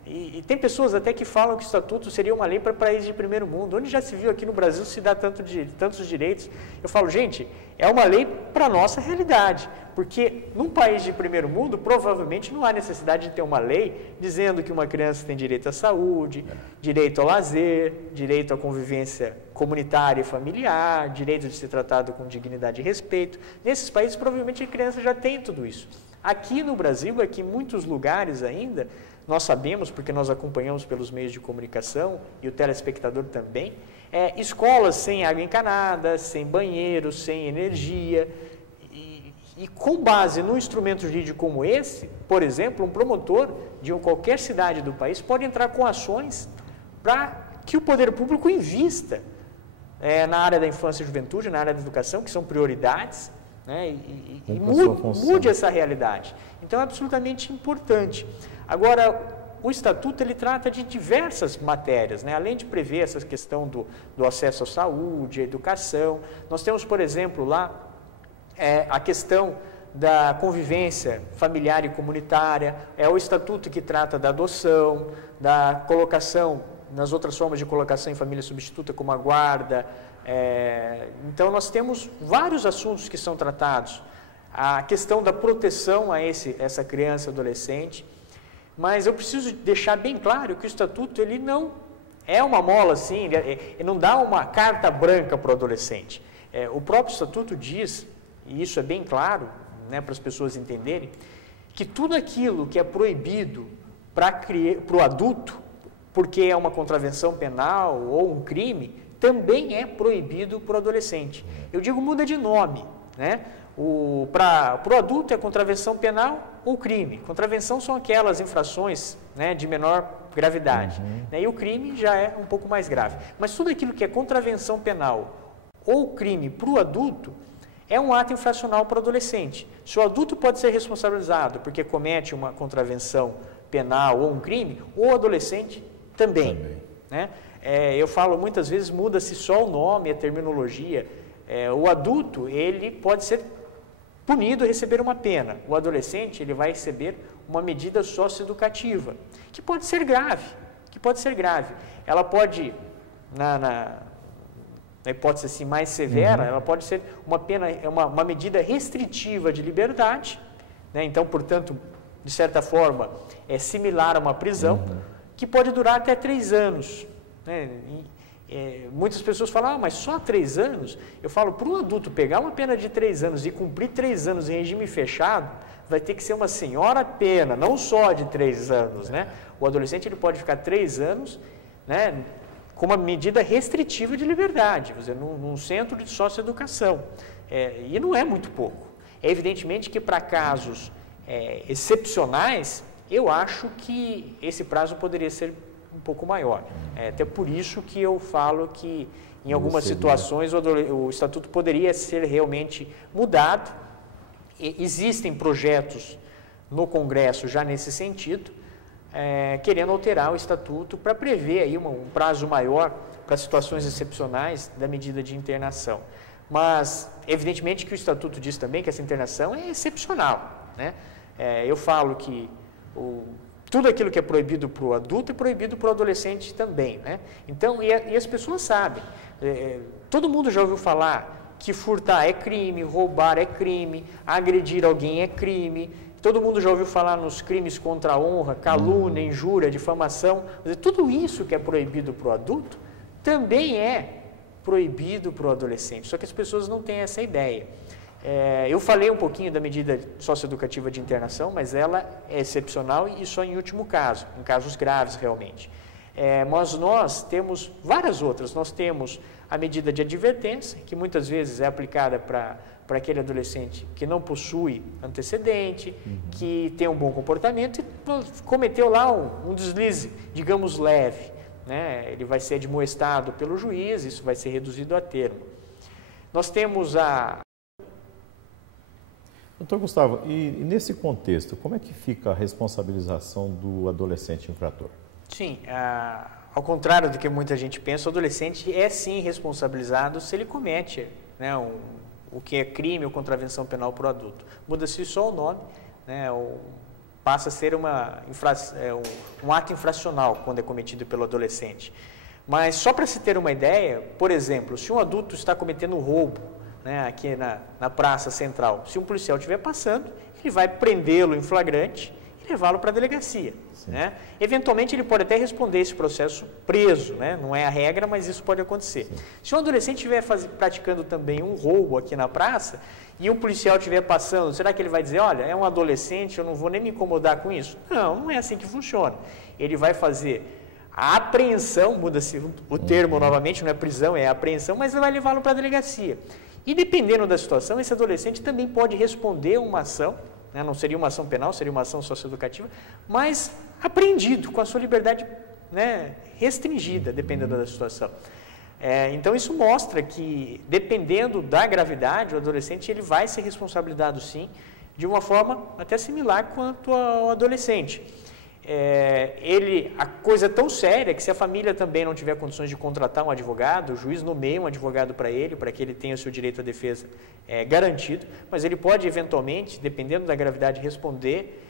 E tem pessoas até que falam que o Estatuto seria uma lei para países de primeiro mundo. Onde já se viu aqui no Brasil se dá tantos direitos? Eu falo, gente, é uma lei para a nossa realidade. Porque num país de primeiro mundo, provavelmente não há necessidade de ter uma lei dizendo que uma criança tem direito à saúde, direito ao lazer, direito à convivência comunitária e familiar, direito de ser tratado com dignidade e respeito. Nesses países, provavelmente a criança já tem tudo isso. Aqui no Brasil, aqui em muitos lugares ainda, nós sabemos, porque nós acompanhamos pelos meios de comunicação, e o telespectador também, escolas sem água encanada, sem banheiro, sem energia. E com base num instrumento jurídico como esse, por exemplo, um promotor de qualquer cidade do país pode entrar com ações para que o poder público invista na área da infância e juventude, na área da educação, que são prioridades, né, e mude essa realidade. Então é absolutamente importante. Agora, o Estatuto ele trata de diversas matérias, né? Além de prever essa questão do acesso à saúde, à educação, nós temos, por exemplo, lá a questão da convivência familiar e comunitária, é o Estatuto que trata da adoção, da colocação, nas outras formas de colocação em família substituta, como a guarda. Então, nós temos vários assuntos que são tratados. A questão da proteção a essa criança e adolescente. Mas eu preciso deixar bem claro que o Estatuto ele não é uma mola assim, ele não dá uma carta branca para o adolescente. O próprio Estatuto diz, e isso é bem claro, né, para as pessoas entenderem, que tudo aquilo que é proibido para o adulto, porque é uma contravenção penal ou um crime, também é proibido para o adolescente. Eu digo muda de nome, né? Para o adulto é contravenção penal ou crime. Contravenção são aquelas infrações, né, de menor gravidade. Né? E o crime já é um pouco mais grave. Mas tudo aquilo que é contravenção penal ou crime para o adulto é um ato infracional para o adolescente. Se o adulto pode ser responsabilizado porque comete uma contravenção penal ou um crime, o adolescente também. Né? Eu falo muitas vezes, muda-se só o nome, a terminologia. O adulto, ele pode ser punido e receber uma pena. O adolescente, ele vai receber uma medida socioeducativa, que pode ser grave, Ela pode, na hipótese assim, mais severa, ela pode ser uma pena, uma medida restritiva de liberdade, né? Então, portanto, de certa forma, é similar a uma prisão, que pode durar até 3 anos. Né? Muitas pessoas falam, mas só 3 anos? Eu falo, para um adulto pegar uma pena de 3 anos e cumprir 3 anos em regime fechado, vai ter que ser uma senhora pena, não só de 3 anos. Né? O adolescente ele pode ficar 3 anos, né, com uma medida restritiva de liberdade, num centro de socioeducação. E não é muito pouco. É evidentemente que para casos excepcionais, eu acho que esse prazo poderia ser um pouco maior. Até por isso que eu falo que, em algumas situações, o Estatuto poderia ser realmente mudado. Existem projetos no Congresso já nesse sentido, querendo alterar o Estatuto para prever aí um prazo maior para situações excepcionais da medida de internação. Mas, evidentemente que o Estatuto diz também que essa internação é excepcional. Né? Eu falo que tudo aquilo que é proibido para o adulto é proibido para o adolescente também. Né? Então, e as pessoas sabem, todo mundo já ouviu falar que furtar é crime, roubar é crime, agredir alguém é crime, todo mundo já ouviu falar nos crimes contra a honra, calúnia, injúria, difamação. Tudo isso que é proibido para o adulto também é proibido para o adolescente, só que as pessoas não têm essa ideia. Eu falei um pouquinho da medida socioeducativa de internação, mas ela é excepcional e só em último caso, em casos graves realmente. Mas nós temos várias outras. Nós temos a medida de advertência, que muitas vezes é aplicada para aquele adolescente que não possui antecedente, que tem um bom comportamento e cometeu lá um deslize, digamos, leve. Né? Ele vai ser admoestado pelo juiz, isso vai ser reduzido a termo. Nós temos Doutor Gustavo, e nesse contexto, como é que fica a responsabilização do adolescente infrator? Sim, ao contrário do que muita gente pensa, o adolescente é sim responsabilizado se ele comete, né, o que é crime ou contravenção penal para o adulto. Muda-se só o nome, né, passa a ser um ato infracional quando é cometido pelo adolescente. Mas só para se ter uma ideia, por exemplo, se um adulto está cometendo um roubo, né, aqui na praça central, se um policial estiver passando, ele vai prendê-lo em flagrante e levá-lo para a delegacia. Né? Eventualmente ele pode até responder esse processo preso, né? Não é a regra, mas isso pode acontecer. Sim. Se um adolescente estiver praticando também um roubo aqui na praça e um policial estiver passando, será que ele vai dizer, olha, é um adolescente, eu não vou nem me incomodar com isso? Não é assim que funciona. Ele vai fazer a apreensão, muda-se o termo novamente, não é prisão, é apreensão, mas ele vai levá-lo para a delegacia. E dependendo da situação, esse adolescente também pode responder uma ação, né? Não seria uma ação penal, seria uma ação socioeducativa, mas apreendido, com a sua liberdade, né, restringida, dependendo da situação. Então isso mostra que, dependendo da gravidade, o adolescente ele vai ser responsabilizado sim, de uma forma até similar quanto ao adolescente. A coisa é tão séria que se a família também não tiver condições de contratar um advogado, o juiz nomeia um advogado para que ele tenha o seu direito à defesa garantido, mas ele pode eventualmente, dependendo da gravidade, responder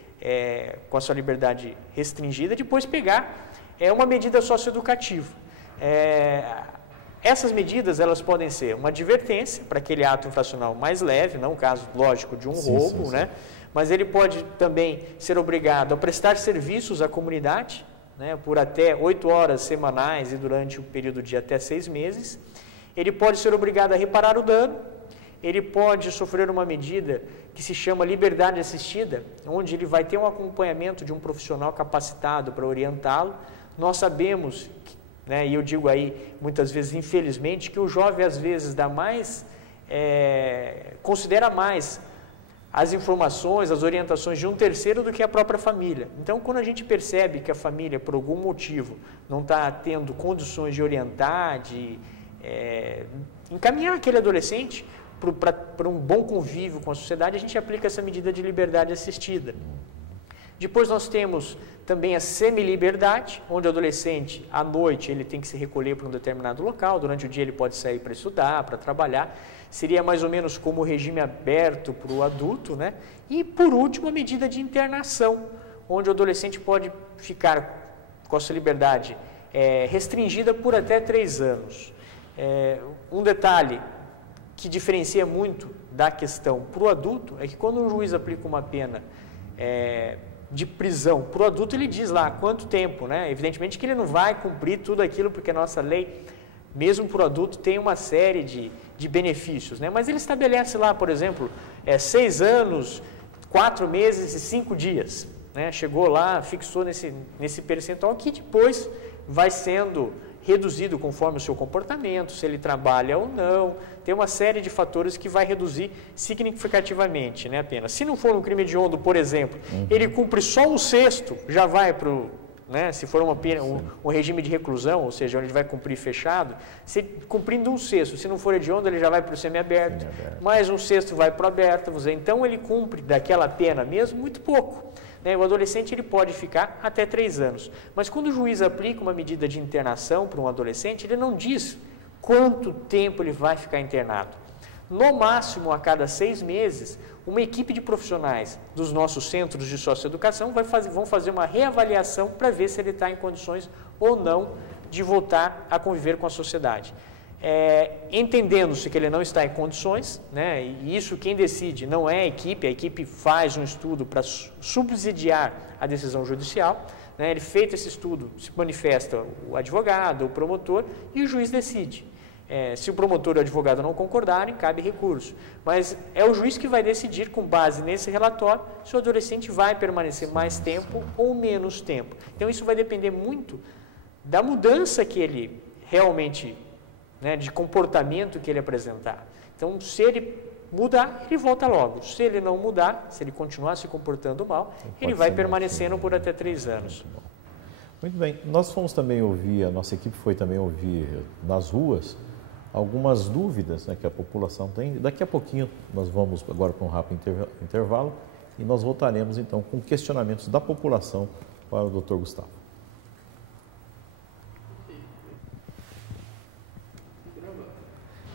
com a sua liberdade restringida, depois pegar uma medida socioeducativa. Essas medidas elas podem ser uma advertência para aquele ato infracional mais leve, não o caso, lógico, de um roubo, né? mas ele pode também ser obrigado a prestar serviços à comunidade, né, por até 8 horas semanais e durante um período de até 6 meses. Ele pode ser obrigado a reparar o dano, ele pode sofrer uma medida que se chama liberdade assistida, onde ele vai ter um acompanhamento de um profissional capacitado para orientá-lo. Nós sabemos, né, e eu digo aí muitas vezes, infelizmente, que o jovem às vezes considera mais as informações, as orientações de um terceiro do que a própria família. Então, quando a gente percebe que a família, por algum motivo, não está tendo condições de orientar, de encaminhar aquele adolescente para um bom convívio com a sociedade, a gente aplica essa medida de liberdade assistida. Depois nós temos também a semi-liberdade, onde o adolescente, à noite, ele tem que se recolher para um determinado local, durante o dia ele pode sair para estudar, para trabalhar. Seria mais ou menos como o regime aberto para o adulto, né? E, por último, a medida de internação, onde o adolescente pode ficar com a sua liberdade restringida por até 3 anos. Um detalhe que diferencia muito da questão para o adulto é que quando um juiz aplica uma pena de prisão para o adulto, ele diz lá quanto tempo, né? Evidentemente que ele não vai cumprir tudo aquilo, porque a nossa lei, mesmo para o adulto, tem uma série de benefícios, né? Mas ele estabelece lá, por exemplo, 6 anos, 4 meses e 5 dias, né? Chegou lá, fixou nesse percentual que depois vai sendo reduzido conforme o seu comportamento, se ele trabalha ou não. Tem uma série de fatores que vai reduzir significativamente, né, a pena. Se não for um crime hediondo, por exemplo, ele cumpre só um sexto, já vai para o... Né, se for uma pena, um regime de reclusão, ou seja, onde ele vai cumprir fechado, cumprindo um sexto, se não for hediondo, ele já vai para o semiaberto, mais um sexto vai para o aberto, então ele cumpre daquela pena mesmo muito pouco. Né, o adolescente ele pode ficar até 3 anos, mas quando o juiz aplica uma medida de internação para um adolescente, ele não diz quanto tempo ele vai ficar internado. No máximo, a cada 6 meses, uma equipe de profissionais dos nossos centros de socioeducação vão fazer uma reavaliação para ver se ele está em condições ou não de voltar a conviver com a sociedade. Entendendo-se que ele não está em condições, né, e isso quem decide não é a equipe faz um estudo para subsidiar a decisão judicial, né, ele feito esse estudo, se manifesta o advogado, o promotor, e o juiz decide. Se o promotor e o advogado não concordarem, cabe recurso. Mas é o juiz que vai decidir, com base nesse relatório, se o adolescente vai permanecer mais tempo ou menos tempo. Então, isso vai depender muito da mudança que ele realmente, né, de comportamento que ele apresentar. Então, se ele mudar, ele volta logo. Se ele não mudar, se ele continuar se comportando mal, ele vai permanecendo por até 3 anos. Muito bem. Nós fomos também ouvir, a nossa equipe foi também ouvir nas ruas algumas dúvidas, né, que a população tem. Daqui a pouquinho nós vamos agora para um rápido intervalo e nós voltaremos então com questionamentos da população para o Dr. Gustavo.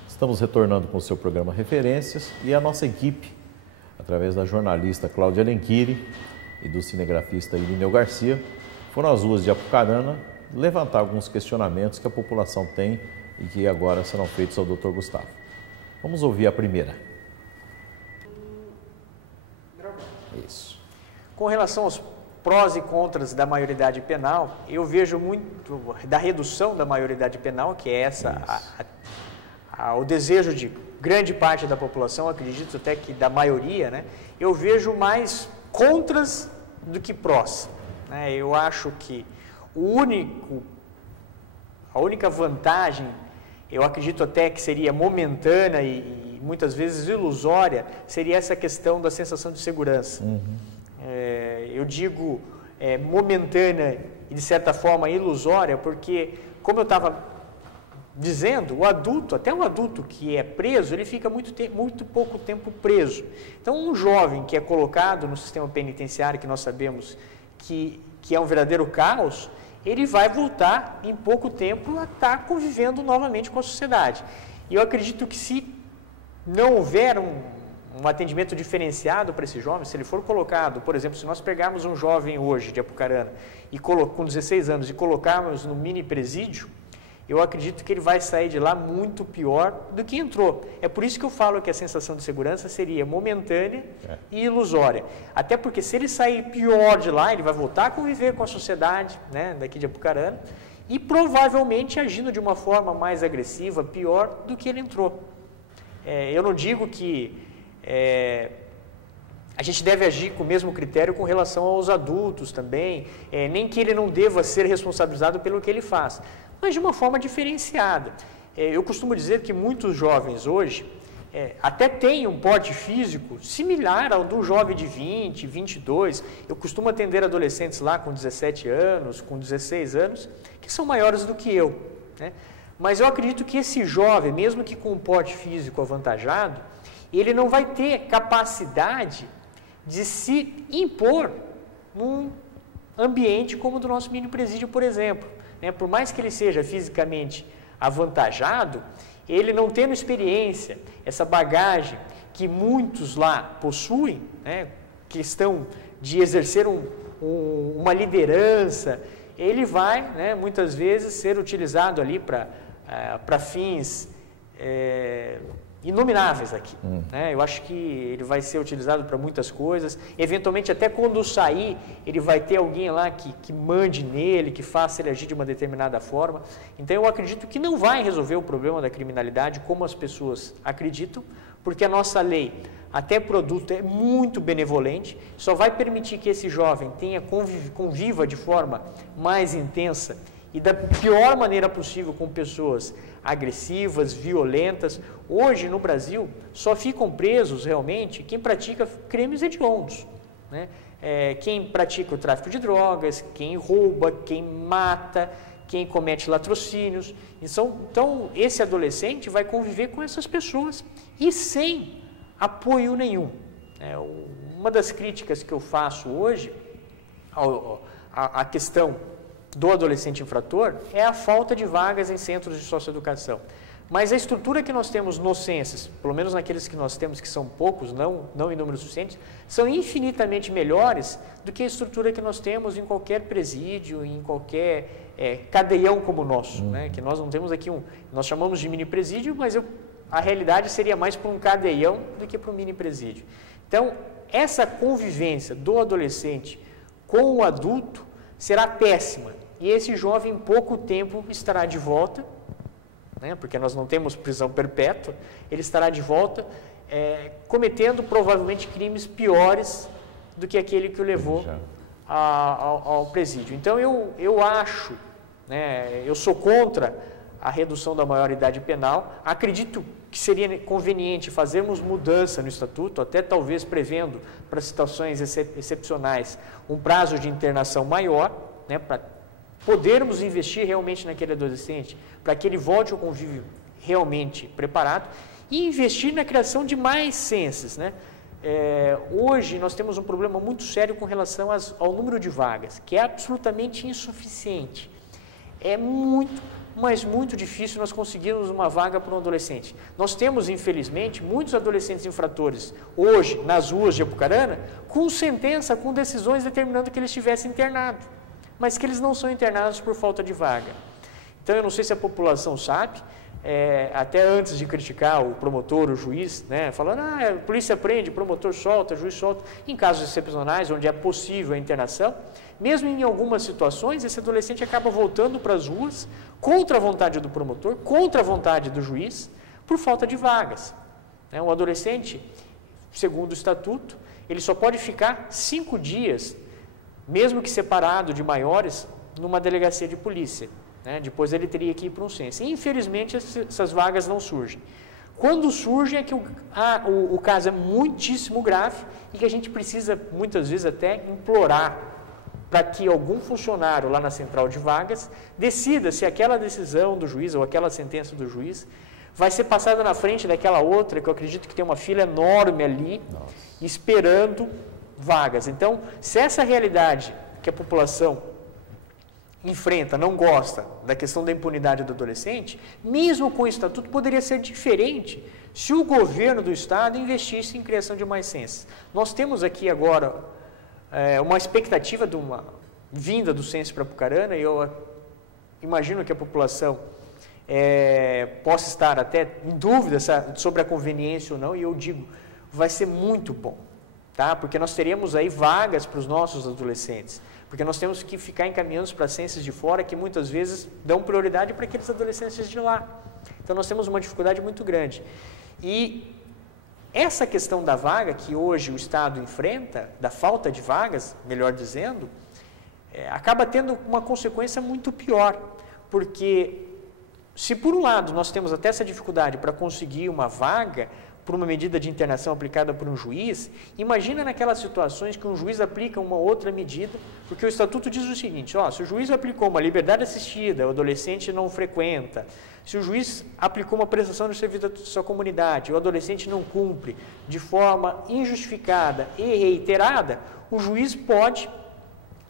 Estamos retornando com o seu programa Referências e a nossa equipe, através da jornalista Cláudia Alenquiri e do cinegrafista Irineu Garcia, foram às ruas de Apucarana levantar alguns questionamentos que a população tem e que agora serão feitos ao Dr. Gustavo. Vamos ouvir a primeira. Isso. Com relação aos prós e contras da maioridade penal, eu vejo muito da redução da maioridade penal, que é o desejo de grande parte da população, acredito até que da maioria, né? Eu vejo mais contras do que prós, né? Eu acho que a única vantagem, eu acredito até que seria momentânea e muitas vezes ilusória, seria essa questão da sensação de segurança. Eu digo momentânea e de certa forma ilusória, porque, como eu estava dizendo, até o adulto que é preso, ele fica muito pouco tempo preso. Então, um jovem que é colocado no sistema penitenciário, que nós sabemos que é um verdadeiro caos, ele vai voltar em pouco tempo a estar convivendo novamente com a sociedade. E eu acredito que se não houver um atendimento diferenciado para esse jovem, se ele for colocado, por exemplo, se nós pegarmos um jovem hoje de Apucarana com 16 anos e colocarmos no mini presídio, eu acredito que ele vai sair de lá muito pior do que entrou. É por isso que eu falo que a sensação de segurança seria momentânea e ilusória. Até porque se ele sair pior de lá, ele vai voltar a conviver com a sociedade, né, daqui de Apucarana, e provavelmente agindo de uma forma mais agressiva, pior do que ele entrou. Eu não digo que a gente deve agir com o mesmo critério com relação aos adultos também, nem que ele não deva ser responsabilizado pelo que ele faz, mas de uma forma diferenciada. Eu costumo dizer que muitos jovens hoje até têm um porte físico similar ao do jovem de 20, 22. Eu costumo atender adolescentes lá com 17 anos, com 16 anos, que são maiores do que eu, né? Mas eu acredito que esse jovem, mesmo que com um porte físico avantajado, ele não vai ter capacidade de se impor num ambiente como o do nosso mini presídio, por exemplo. Por mais que ele seja fisicamente avantajado, ele não tendo experiência, essa bagagem que muitos lá possuem, né, questão de exercer uma liderança, ele vai, né, muitas vezes ser utilizado ali para fins inomináveis aqui. Né? Eu acho que ele vai ser utilizado para muitas coisas, eventualmente até quando sair, ele vai ter alguém lá que mande nele, que faça ele agir de uma determinada forma. Então eu acredito que não vai resolver o problema da criminalidade como as pessoas acreditam, porque a nossa lei, até produto, é muito benevolente, só vai permitir que esse jovem conviva de forma mais intensa e da pior maneira possível com pessoas agressivas, violentas. Hoje, no Brasil, só ficam presos realmente quem pratica crimes hediondos, né? Quem pratica o tráfico de drogas, quem rouba, quem mata, quem comete latrocínios. Então, esse adolescente vai conviver com essas pessoas e sem apoio nenhum. Uma das críticas que eu faço hoje à questão do adolescente infrator é a falta de vagas em centros de socioeducação. Mas a estrutura que nós temos nos censos, pelo menos naqueles que nós temos, que são poucos, não em números suficientes, são infinitamente melhores do que a estrutura que nós temos em qualquer presídio, em qualquer cadeião como o nosso, né? Que nós não temos aqui nós chamamos de mini presídio, mas a realidade seria mais para um cadeião do que para um mini presídio. Então, essa convivência do adolescente com o adulto será péssima. E esse jovem, em pouco tempo, estará de volta, né, porque nós não temos prisão perpétua, ele estará de volta cometendo provavelmente crimes piores do que aquele que o levou ao presídio. Então, eu acho, né, eu sou contra a redução da maioridade penal, acredito que seria conveniente fazermos mudança no estatuto, até talvez prevendo para situações excepcionais um prazo de internação maior, né, para podermos investir realmente naquele adolescente, para que ele volte ao convívio realmente preparado, e investir na criação de mais censos, né? Hoje nós temos um problema muito sério com relação ao número de vagas, que é absolutamente insuficiente. É muito, mas muito difícil nós conseguirmos uma vaga para um adolescente. Nós temos, infelizmente, muitos adolescentes infratores hoje nas ruas de Apucarana com sentença, com decisões determinando que eles estivessem internados, mas que eles não são internados por falta de vaga. Então, eu não sei se a população sabe, até antes de criticar o promotor, o juiz, né, falando, a polícia prende, promotor solta, juiz solta, em casos excepcionais, onde é possível a internação, mesmo em algumas situações, esse adolescente acaba voltando para as ruas, contra a vontade do promotor, contra a vontade do juiz, por falta de vagas. Um adolescente, segundo o estatuto, ele só pode ficar 5 dias, mesmo que separado de maiores, numa delegacia de polícia. Depois ele teria que ir para um censo. E, infelizmente, essas vagas não surgem. Quando surgem é que o caso é muitíssimo grave e que a gente precisa, muitas vezes, até implorar para que algum funcionário lá na central de vagas decida se aquela decisão do juiz ou aquela sentença do juiz vai ser passada na frente daquela outra, que eu acredito que tem uma fila enorme ali, esperando vagas. Então, se essa realidade que a população enfrenta, não gosta da questão da impunidade do adolescente, mesmo com o estatuto poderia ser diferente se o governo do estado investisse em criação de mais censos. Nós temos aqui agora uma expectativa de uma vinda do censo para Apucarana, e eu imagino que a população possa estar até em dúvida sobre a conveniência ou não, e eu digo, vai ser muito bom, tá? Porque nós teremos aí vagas para os nossos adolescentes, porque nós temos que ficar encaminhando para ciências de fora que muitas vezes dão prioridade para aqueles adolescentes de lá. Então nós temos uma dificuldade muito grande. E essa questão da vaga que hoje o Estado enfrenta, da falta de vagas, melhor dizendo, acaba tendo uma consequência muito pior, porque se por um lado nós temos até essa dificuldade para conseguir uma vaga por uma medida de internação aplicada por um juiz, imagina naquelas situações que um juiz aplica uma outra medida, porque o Estatuto diz o seguinte, se o juiz aplicou uma liberdade assistida, o adolescente não frequenta, se o juiz aplicou uma prestação de serviço da sua comunidade, o adolescente não cumpre de forma injustificada e reiterada, o juiz pode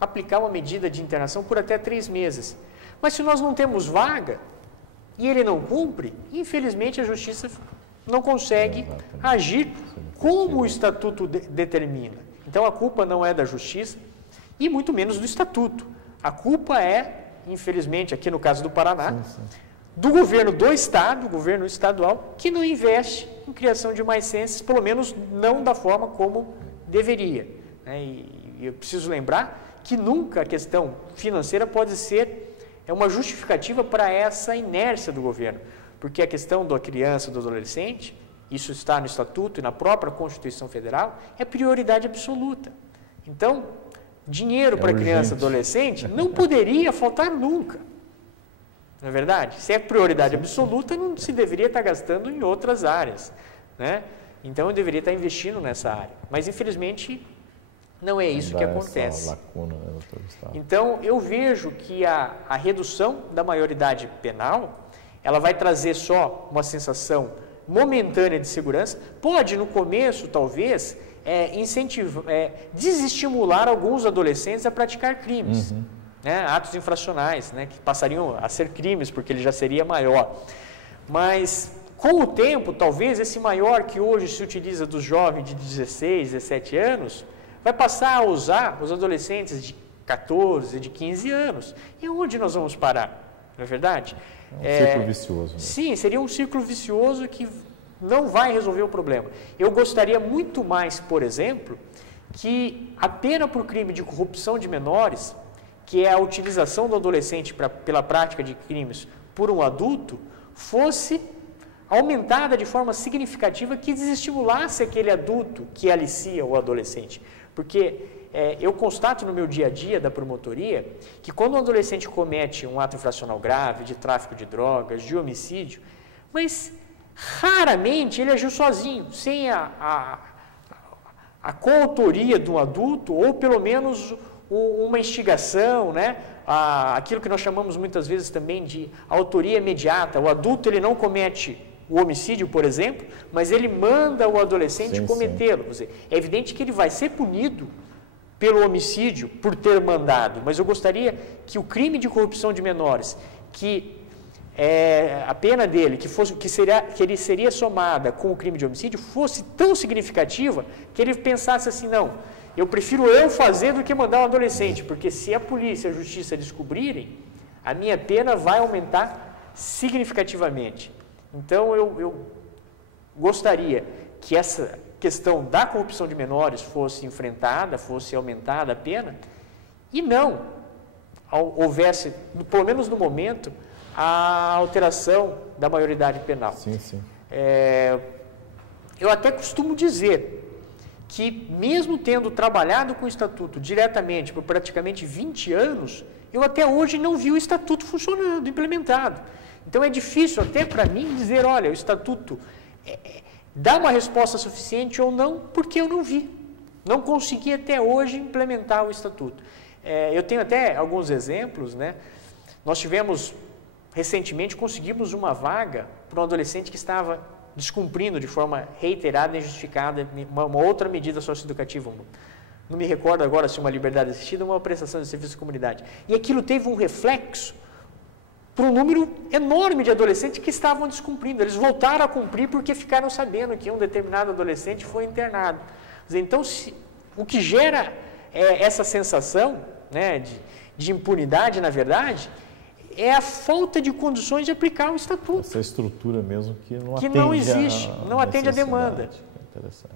aplicar uma medida de internação por até 3 meses. Mas se nós não temos vaga e ele não cumpre, infelizmente a Justiça não consegue agir como o Estatuto determina. Então a culpa não é da Justiça e muito menos do Estatuto. A culpa é, infelizmente, aqui no caso do Paraná, do governo do Estado, governo estadual, que não investe em criação de mais ciências, pelo menos não da forma como deveria. E eu preciso lembrar que nunca a questão financeira pode ser uma justificativa para essa inércia do governo, porque a questão da criança, do adolescente, isso está no Estatuto e na própria Constituição Federal, é prioridade absoluta. Então, dinheiro para criança e adolescente não poderia faltar nunca. Não é verdade? Se é prioridade absoluta, não se deveria estar gastando em outras áreas, né? Então, eu deveria estar investindo nessa área. Mas, infelizmente, não é isso que acontece. Então, eu vejo que a redução da maioridade penal, ela vai trazer só uma sensação momentânea de segurança, pode, no começo, talvez, desestimular alguns adolescentes a praticar crimes, né, atos infracionais, né, que passariam a ser crimes, porque ele já seria maior. Mas, com o tempo, talvez esse maior que hoje se utiliza dos jovens de 16, 17 anos, vai passar a usar os adolescentes de 14, de 15 anos. E onde nós vamos parar? Não é verdade? É um círculo vicioso. Né? Sim, seria um círculo vicioso que não vai resolver o problema. Eu gostaria muito mais, por exemplo, que a pena por crime de corrupção de menores, que é a utilização do adolescente pela prática de crimes por um adulto, fosse aumentada de forma significativa, que desestimulasse aquele adulto que alicia o adolescente. Porque eu constato no meu dia a dia da promotoria que quando um adolescente comete um ato infracional grave, de tráfico de drogas, de homicídio, mas raramente ele agiu sozinho, sem a coautoria de um adulto, ou pelo menos uma instigação, né? Aquilo que nós chamamos muitas vezes também de autoria imediata. O adulto ele não comete o homicídio, por exemplo, mas ele manda o adolescente cometê-lo. É evidente que ele vai ser punido pelo homicídio por ter mandado, mas eu gostaria que o crime de corrupção de menores, que a pena dele, que ele seria somada com o crime de homicídio, fosse tão significativa que ele pensasse assim, não, eu prefiro eu fazer do que mandar um adolescente, porque se a polícia e a justiça descobrirem, a minha pena vai aumentar significativamente. Então, eu gostaria que essa questão da corrupção de menores fosse enfrentada, fosse aumentada a pena, e não houvesse, pelo menos no momento, a alteração da maioridade penal. Sim, sim. Eu até costumo dizer que, mesmo tendo trabalhado com o Estatuto diretamente por praticamente 20 anos, eu até hoje não vi o Estatuto funcionando, implementado. Então, é difícil até para mim dizer, olha, o Estatuto dá uma resposta suficiente ou não, porque eu não vi. Não consegui até hoje implementar o Estatuto. Eu tenho até alguns exemplos, né? Nós tivemos, recentemente, conseguimos uma vaga para um adolescente que estava descumprindo de forma reiterada e injustificada uma outra medida socioeducativa. Não me recordo agora se uma liberdade assistida ou uma prestação de serviço à comunidade. E aquilo teve um reflexo para um número enorme de adolescentes que estavam descumprindo. Eles voltaram a cumprir porque ficaram sabendo que um determinado adolescente foi internado. Então, o que gera essa sensação, né, de impunidade, na verdade, é a falta de condições de aplicar o Estatuto. Essa estrutura mesmo que não existe, não atende a demanda. Interessante.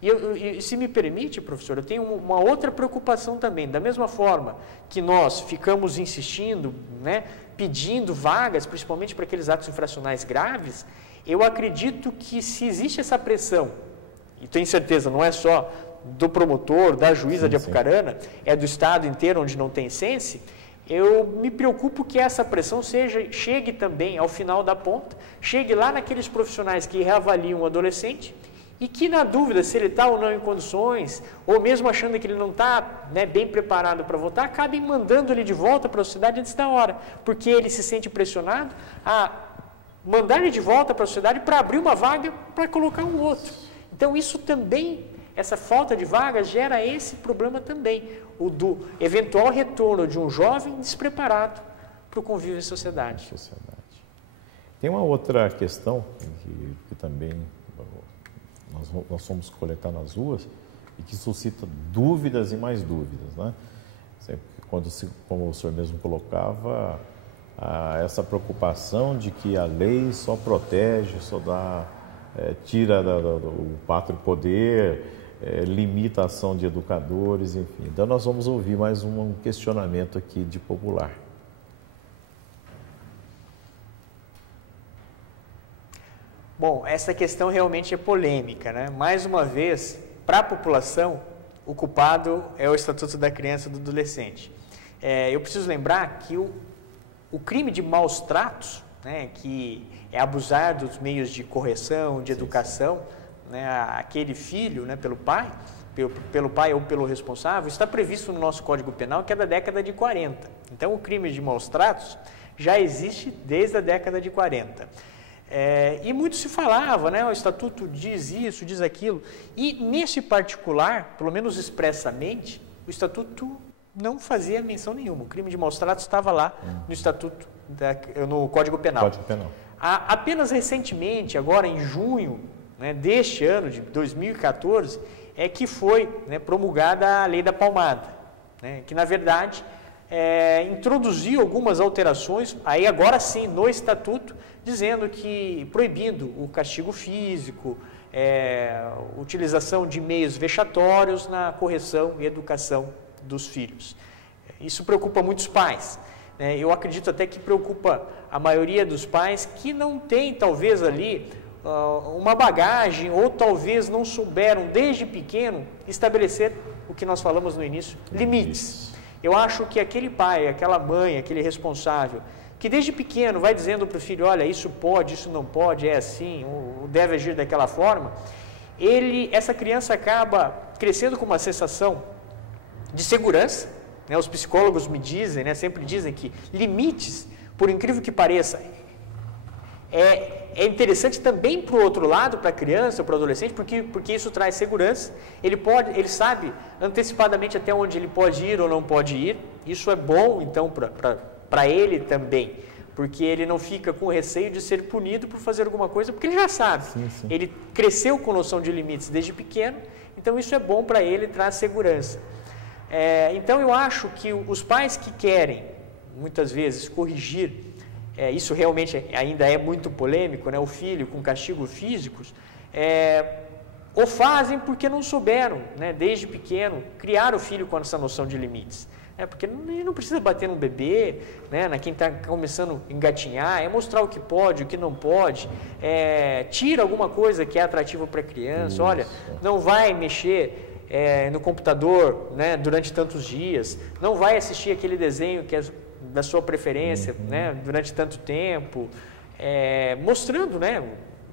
E se me permite, professor, eu tenho uma outra preocupação também. Da mesma forma que nós ficamos insistindo, né, pedindo vagas, principalmente para aqueles atos infracionais graves, eu acredito que se existe essa pressão, e tenho certeza, não é só do promotor, da juíza de Apucarana, é do Estado inteiro onde não tem sense, eu me preocupo que essa pressão chegue também ao final da ponta, chegue lá naqueles profissionais que reavaliam o adolescente e que, na dúvida se ele está ou não em condições, ou mesmo achando que ele não está, né, bem preparado para votar, acabem mandando ele de volta para a sociedade antes da hora, porque ele se sente pressionado a mandar ele de volta para a sociedade para abrir uma vaga para colocar um outro. Então, isso também, essa falta de vagas gera esse problema também, o do eventual retorno de um jovem despreparado para o convívio em sociedade. Tem uma outra questão que também nós fomos coletar nas ruas e que suscita dúvidas e mais dúvidas, né? Quando, como o senhor mesmo colocava, essa preocupação de que a lei só protege, só dá, tira o pátrio poder, limita a ação de educadores, enfim. Então nós vamos ouvir mais um questionamento aqui de popular. Bom, essa questão realmente é polêmica, né? Mais uma vez, para a população, o culpado é o Estatuto da Criança e do Adolescente. Eu preciso lembrar que o crime de maus tratos, né, que é abusar dos meios de correção, de educação, né, aquele filho, né, pelo pai ou pelo responsável, está previsto no nosso Código Penal, que é da década de 40. Então, o crime de maus tratos já existe desde a década de 40. E muito se falava, né, o Estatuto diz isso, diz aquilo, e nesse particular, pelo menos expressamente, o Estatuto não fazia menção nenhuma. O crime de maus tratos estava lá no Estatuto, no Código Penal. Código Penal. Apenas recentemente, agora em junho, né, deste ano, de 2014, é que foi, né, promulgada a Lei da Palmada, né, que na verdade introduziu algumas alterações, aí agora sim, no Estatuto, dizendo que, proibindo o castigo físico, utilização de meios vexatórios na correção e educação dos filhos. Isso preocupa muitos pais, né? Eu acredito até que preocupa a maioria dos pais que não tem, talvez, ali uma bagagem ou talvez não souberam, desde pequeno, estabelecer o que nós falamos no início, limites. Eu acho que aquele pai, aquela mãe, aquele responsável, que desde pequeno vai dizendo para o filho, olha, isso pode, isso não pode, é assim, ou deve agir daquela forma, essa criança acaba crescendo com uma sensação de segurança, né? Os psicólogos me dizem, né, sempre dizem que limites, por incrível que pareça, é interessante também para o outro lado, para a criança, para o adolescente, porque isso traz segurança. Ele sabe antecipadamente até onde ele pode ir ou não pode ir. Isso é bom, então, para ele também, porque ele não fica com receio de ser punido por fazer alguma coisa, porque ele já sabe. Sim. Ele cresceu com noção de limites desde pequeno, então isso é bom para ele, traz segurança. Então eu acho que os pais que querem, muitas vezes, corrigir, isso realmente ainda é muito polêmico, né? O filho com castigos físicos, o fazem porque não souberam, né, desde pequeno, criar o filho com essa noção de limites. Porque ele não precisa bater no bebê, né, quem está começando a engatinhar, mostrar o que pode, o que não pode, tira alguma coisa que é atrativa para a criança, olha, não vai mexer no computador, né, durante tantos dias, não vai assistir aquele desenho que é da sua preferência, né, durante tanto tempo, mostrando, né,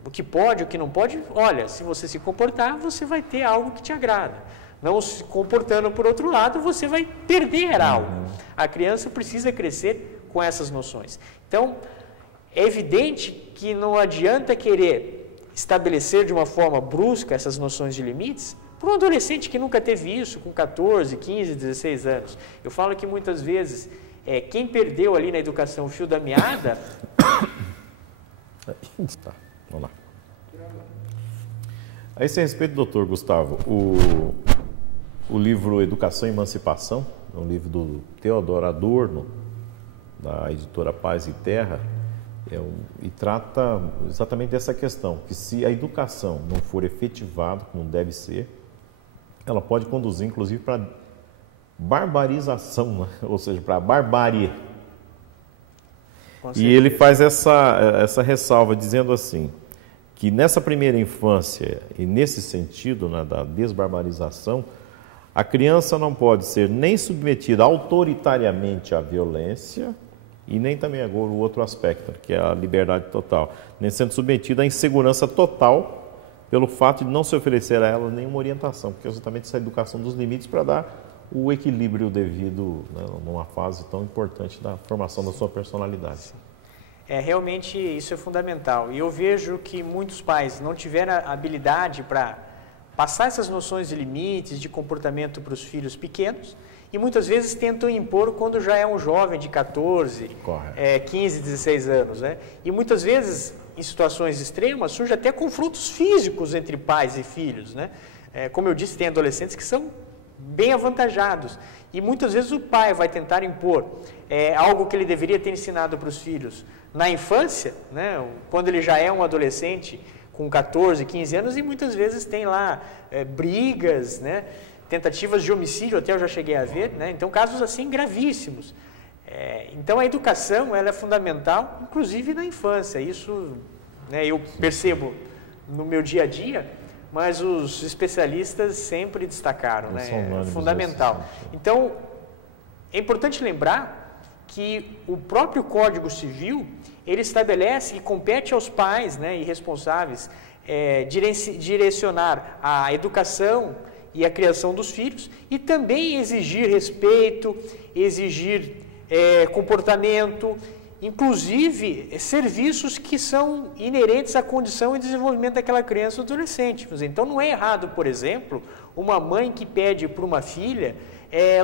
o que pode, o que não pode. Olha, se você se comportar, você vai ter algo que te agrada. Não se comportando por outro lado, você vai perder algo. A criança precisa crescer com essas noções. Então, é evidente que não adianta querer estabelecer de uma forma brusca essas noções de limites para um adolescente que nunca teve isso, com 14, 15, 16 anos. Eu falo que muitas vezes, quem perdeu ali na educação o fio da meada... Tá, vamos lá. A esse respeito, doutor Gustavo, o livro Educação e Emancipação, é um livro do Theodor Adorno, da editora Paz e Terra, e trata exatamente dessa questão, que se a educação não for efetivada como deve ser, ela pode conduzir inclusive para barbarização, né? Ou seja, para a barbárie. E ele faz essa ressalva dizendo assim, que nessa primeira infância e nesse sentido, né, da desbarbarização, a criança não pode ser nem submetida autoritariamente à violência e nem também agora o outro aspecto, que é a liberdade total, nem sendo submetida à insegurança total pelo fato de não se oferecer a ela nenhuma orientação, porque é exatamente essa educação dos limites para dar o equilíbrio devido, né, numa fase tão importante da formação da sua personalidade. Realmente isso é fundamental. E eu vejo que muitos pais não tiveram a habilidade para passar essas noções de limites, de comportamento para os filhos pequenos, e muitas vezes tentam impor quando já é um jovem de 14, 15, 16 anos. Né? E muitas vezes, em situações extremas, surge até confrontos físicos entre pais e filhos. Né? Como eu disse, tem adolescentes que são bem avantajados. E muitas vezes o pai vai tentar impor algo que ele deveria ter ensinado para os filhos na infância, né? Quando ele já é um adolescente com 14, 15 anos, e muitas vezes tem lá brigas, né? Tentativas de homicídio, até eu já cheguei a ver, né? Então casos assim gravíssimos. Então a educação ela é fundamental, inclusive na infância. Isso, né, eu percebo no meu dia a dia, mas os especialistas sempre destacaram, né? É fundamental. Então, é importante lembrar que o próprio Código Civil, ele estabelece e compete aos pais, né, e responsáveis direcionar a educação e a criação dos filhos e também exigir respeito, exigir comportamento, inclusive serviços que são inerentes à condição e desenvolvimento daquela criança ou adolescente. Então não é errado, por exemplo, uma mãe que pede para uma filha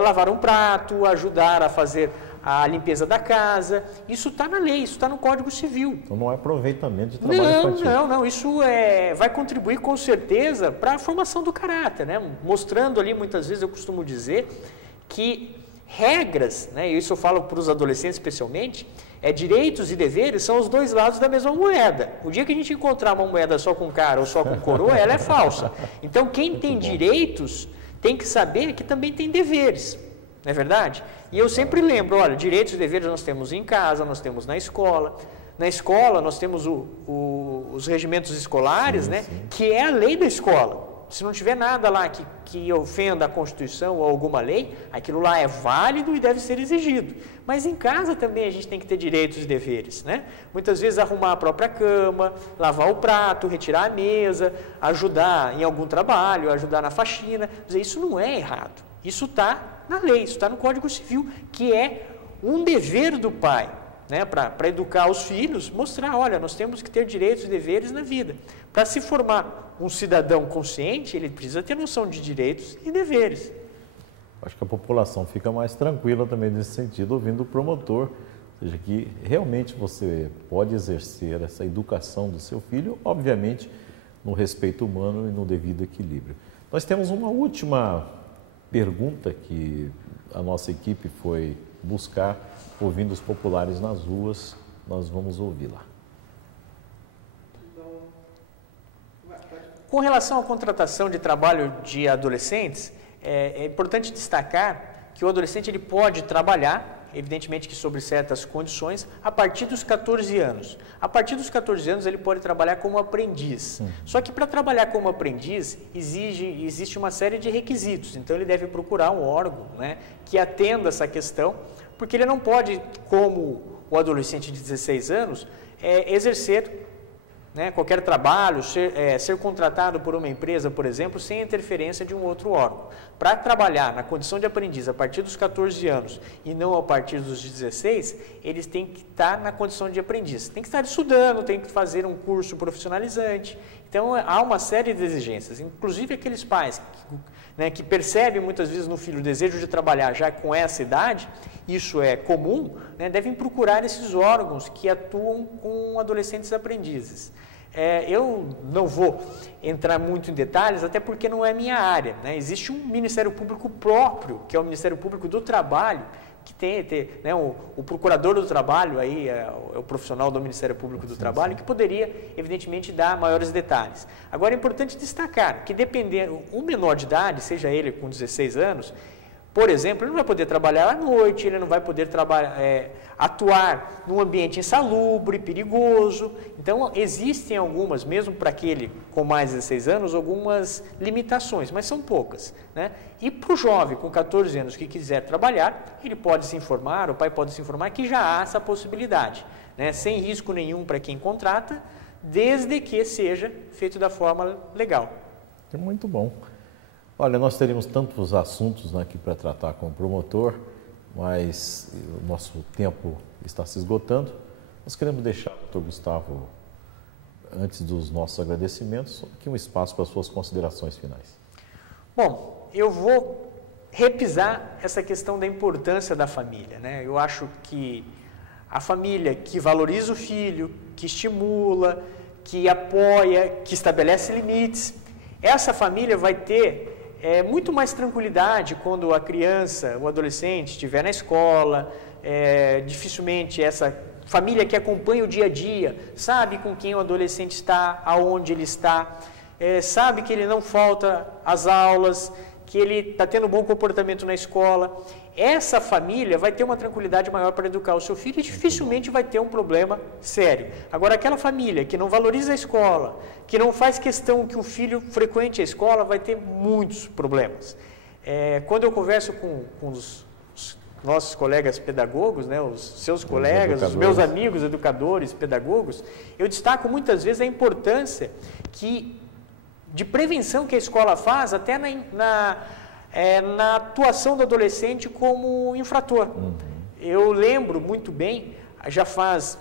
lavar um prato, ajudar a fazer a limpeza da casa. Isso está na lei, isso está no Código Civil. Então não é aproveitamento de trabalho infantil. Não, isso vai contribuir com certeza para a formação do caráter, né? Mostrando ali, muitas vezes eu costumo dizer que regras, né? E isso eu falo para os adolescentes especialmente, direitos e deveres são os dois lados da mesma moeda. O dia que a gente encontrar uma moeda só com cara ou só com coroa, ela é falsa. Então quem tem direitos tem que saber que também tem deveres. Não é verdade? E eu sempre lembro, olha, direitos e deveres nós temos em casa, nós temos na escola. Na escola nós temos os regimentos escolares, sim, né? Sim. Que é a lei da escola. Se não tiver nada lá que ofenda a Constituição ou alguma lei, aquilo lá é válido e deve ser exigido. Mas em casa também a gente tem que ter direitos e deveres, né? Muitas vezes arrumar a própria cama, lavar o prato, retirar a mesa, ajudar em algum trabalho, ajudar na faxina. Isso não é errado. Isso está na lei, isso está no Código Civil, que é um dever do pai, né, para educar os filhos, mostrar, olha, nós temos que ter direitos e deveres na vida. Para se formar um cidadão consciente, ele precisa ter noção de direitos e deveres. Acho que a população fica mais tranquila também nesse sentido, ouvindo o promotor, ou seja, que realmente você pode exercer essa educação do seu filho, obviamente, no respeito humano e no devido equilíbrio. Nós temos uma última pergunta que a nossa equipe foi buscar, ouvindo os populares nas ruas, nós vamos ouvi-la. Com relação à contratação de trabalho de adolescentes, é importante destacar que o adolescente ele pode trabalhar, evidentemente que sob certas condições, a partir dos 14 anos. A partir dos 14 anos ele pode trabalhar como aprendiz. Só que para trabalhar como aprendiz existe uma série de requisitos. Então ele deve procurar um órgão, né, que atenda essa questão, porque ele não pode, como o adolescente de 16 anos, exercer, né, qualquer trabalho, ser contratado por uma empresa, por exemplo, sem interferência de um outro órgão. Para trabalhar na condição de aprendiz a partir dos 14 anos e não a partir dos 16, eles têm que estar na condição de aprendiz. Tem que estar estudando, tem que fazer um curso profissionalizante. Então, há uma série de exigências. Inclusive, aqueles pais que percebem muitas vezes no filho o desejo de trabalhar já com essa idade, isso é comum, né, devem procurar esses órgãos que atuam com adolescentes aprendizes. Eu não vou entrar muito em detalhes, até porque não é minha área, né? Existe um Ministério Público próprio, que é o Ministério Público do Trabalho, que tem né, o procurador do trabalho, aí é o profissional do Ministério Público do Trabalho, que poderia, evidentemente, dar maiores detalhes. Agora, é importante destacar que, dependendo, o menor de idade, seja ele com 16 anos, por exemplo, ele não vai poder trabalhar à noite, ele não vai poder atuar num ambiente insalubre, perigoso. Então, existem algumas, mesmo para aquele com mais de 16 anos, algumas limitações, mas são poucas, né? E para o jovem com 14 anos que quiser trabalhar, ele pode se informar, o pai pode se informar que já há essa possibilidade, né? Sem risco nenhum para quem contrata, desde que seja feito da forma legal. É muito bom. Olha, nós teríamos tantos assuntos aqui para tratar com o promotor, mas o nosso tempo está se esgotando. Nós queremos deixar, doutor Gustavo, antes dos nossos agradecimentos, aqui um espaço para as suas considerações finais. Bom, eu vou repisar essa questão da importância da família, né? Eu acho que a família que valoriza o filho, que estimula, que apoia, que estabelece limites, essa família vai ter muito mais tranquilidade quando a criança, o adolescente estiver na escola, dificilmente essa família que acompanha o dia a dia, sabe com quem o adolescente está, aonde ele está, sabe que ele não falta às aulas, que ele está tendo um bom comportamento na escola. Essa família vai ter uma tranquilidade maior para educar o seu filho e dificilmente vai ter um problema sério. Agora, aquela família que não valoriza a escola, que não faz questão que o filho frequente a escola, vai ter muitos problemas. Quando eu converso com os nossos colegas pedagogos, né, os seus colegas, os meus amigos educadores, pedagogos, eu destaco muitas vezes a importância de prevenção que a escola faz até na atuação do adolescente como infrator. Eu lembro muito bem, já faz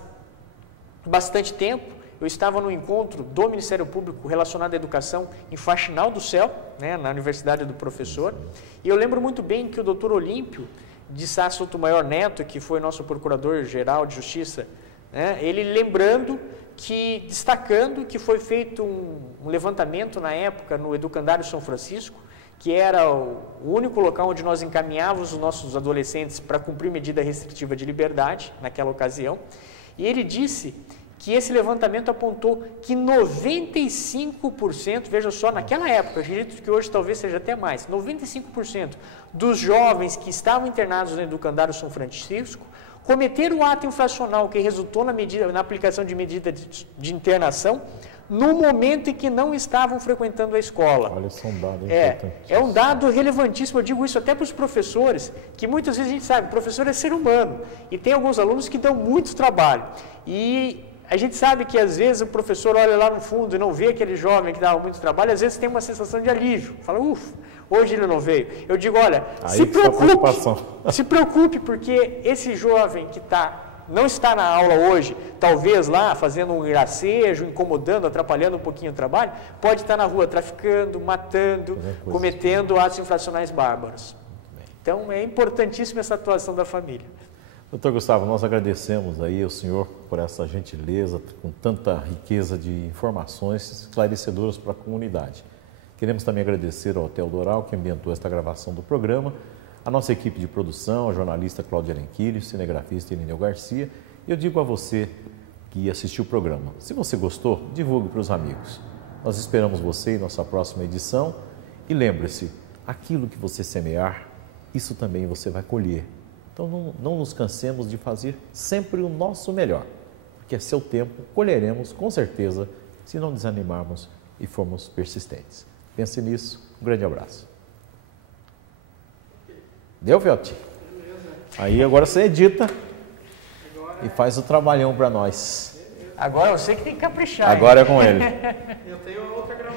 bastante tempo, eu estava no encontro do Ministério Público relacionado à educação em Faxinal do Céu, né, na Universidade do Professor, e eu lembro muito bem que o doutor Olímpio de Sá Sotomayor Neto, que foi nosso Procurador-Geral de Justiça, né, ele destacando que foi feito um levantamento na época no Educandário São Francisco, que era o único local onde nós encaminhávamos os nossos adolescentes para cumprir medida restritiva de liberdade, naquela ocasião, e ele disse que esse levantamento apontou que 95%, veja só, naquela época, acredito que hoje talvez seja até mais, 95% dos jovens que estavam internados no Educandário São Francisco cometeram o ato infracional que resultou na aplicação de medida de internação no momento em que não estavam frequentando a escola. Olha, isso é um dado importante. É um dado relevantíssimo, eu digo isso até para os professores, que muitas vezes a gente sabe, o professor é ser humano, e tem alguns alunos que dão muito trabalho, e a gente sabe que às vezes o professor olha lá no fundo e não vê aquele jovem que dá muito trabalho, às vezes tem uma sensação de alívio, fala, ufa, hoje ele não veio. Eu digo, olha, se preocupe, porque esse jovem que não está na aula hoje, talvez lá fazendo um gracejo, incomodando, atrapalhando um pouquinho o trabalho, pode estar na rua traficando, matando, cometendo atos infracionais bárbaros. Então é importantíssima essa atuação da família. Doutor Gustavo, nós agradecemos aí ao senhor por essa gentileza, com tanta riqueza de informações esclarecedoras para a comunidade. Queremos também agradecer ao Hotel Doral, que ambientou esta gravação do programa, a nossa equipe de produção, a jornalista Cláudia Alenquilho, cinegrafista Irineu Garcia. E eu digo a você que assistiu o programa, se você gostou, divulgue para os amigos. Nós esperamos você em nossa próxima edição e lembre-se, aquilo que você semear, isso também você vai colher. Então não nos cansemos de fazer sempre o nosso melhor, porque a seu tempo colheremos com certeza se não desanimarmos e formos persistentes. Pense nisso, um grande abraço. Deu, Felti? Aí agora você edita e faz o trabalhão para nós. Agora você que tem que caprichar. Agora é com ele. Eu tenho outra gravação.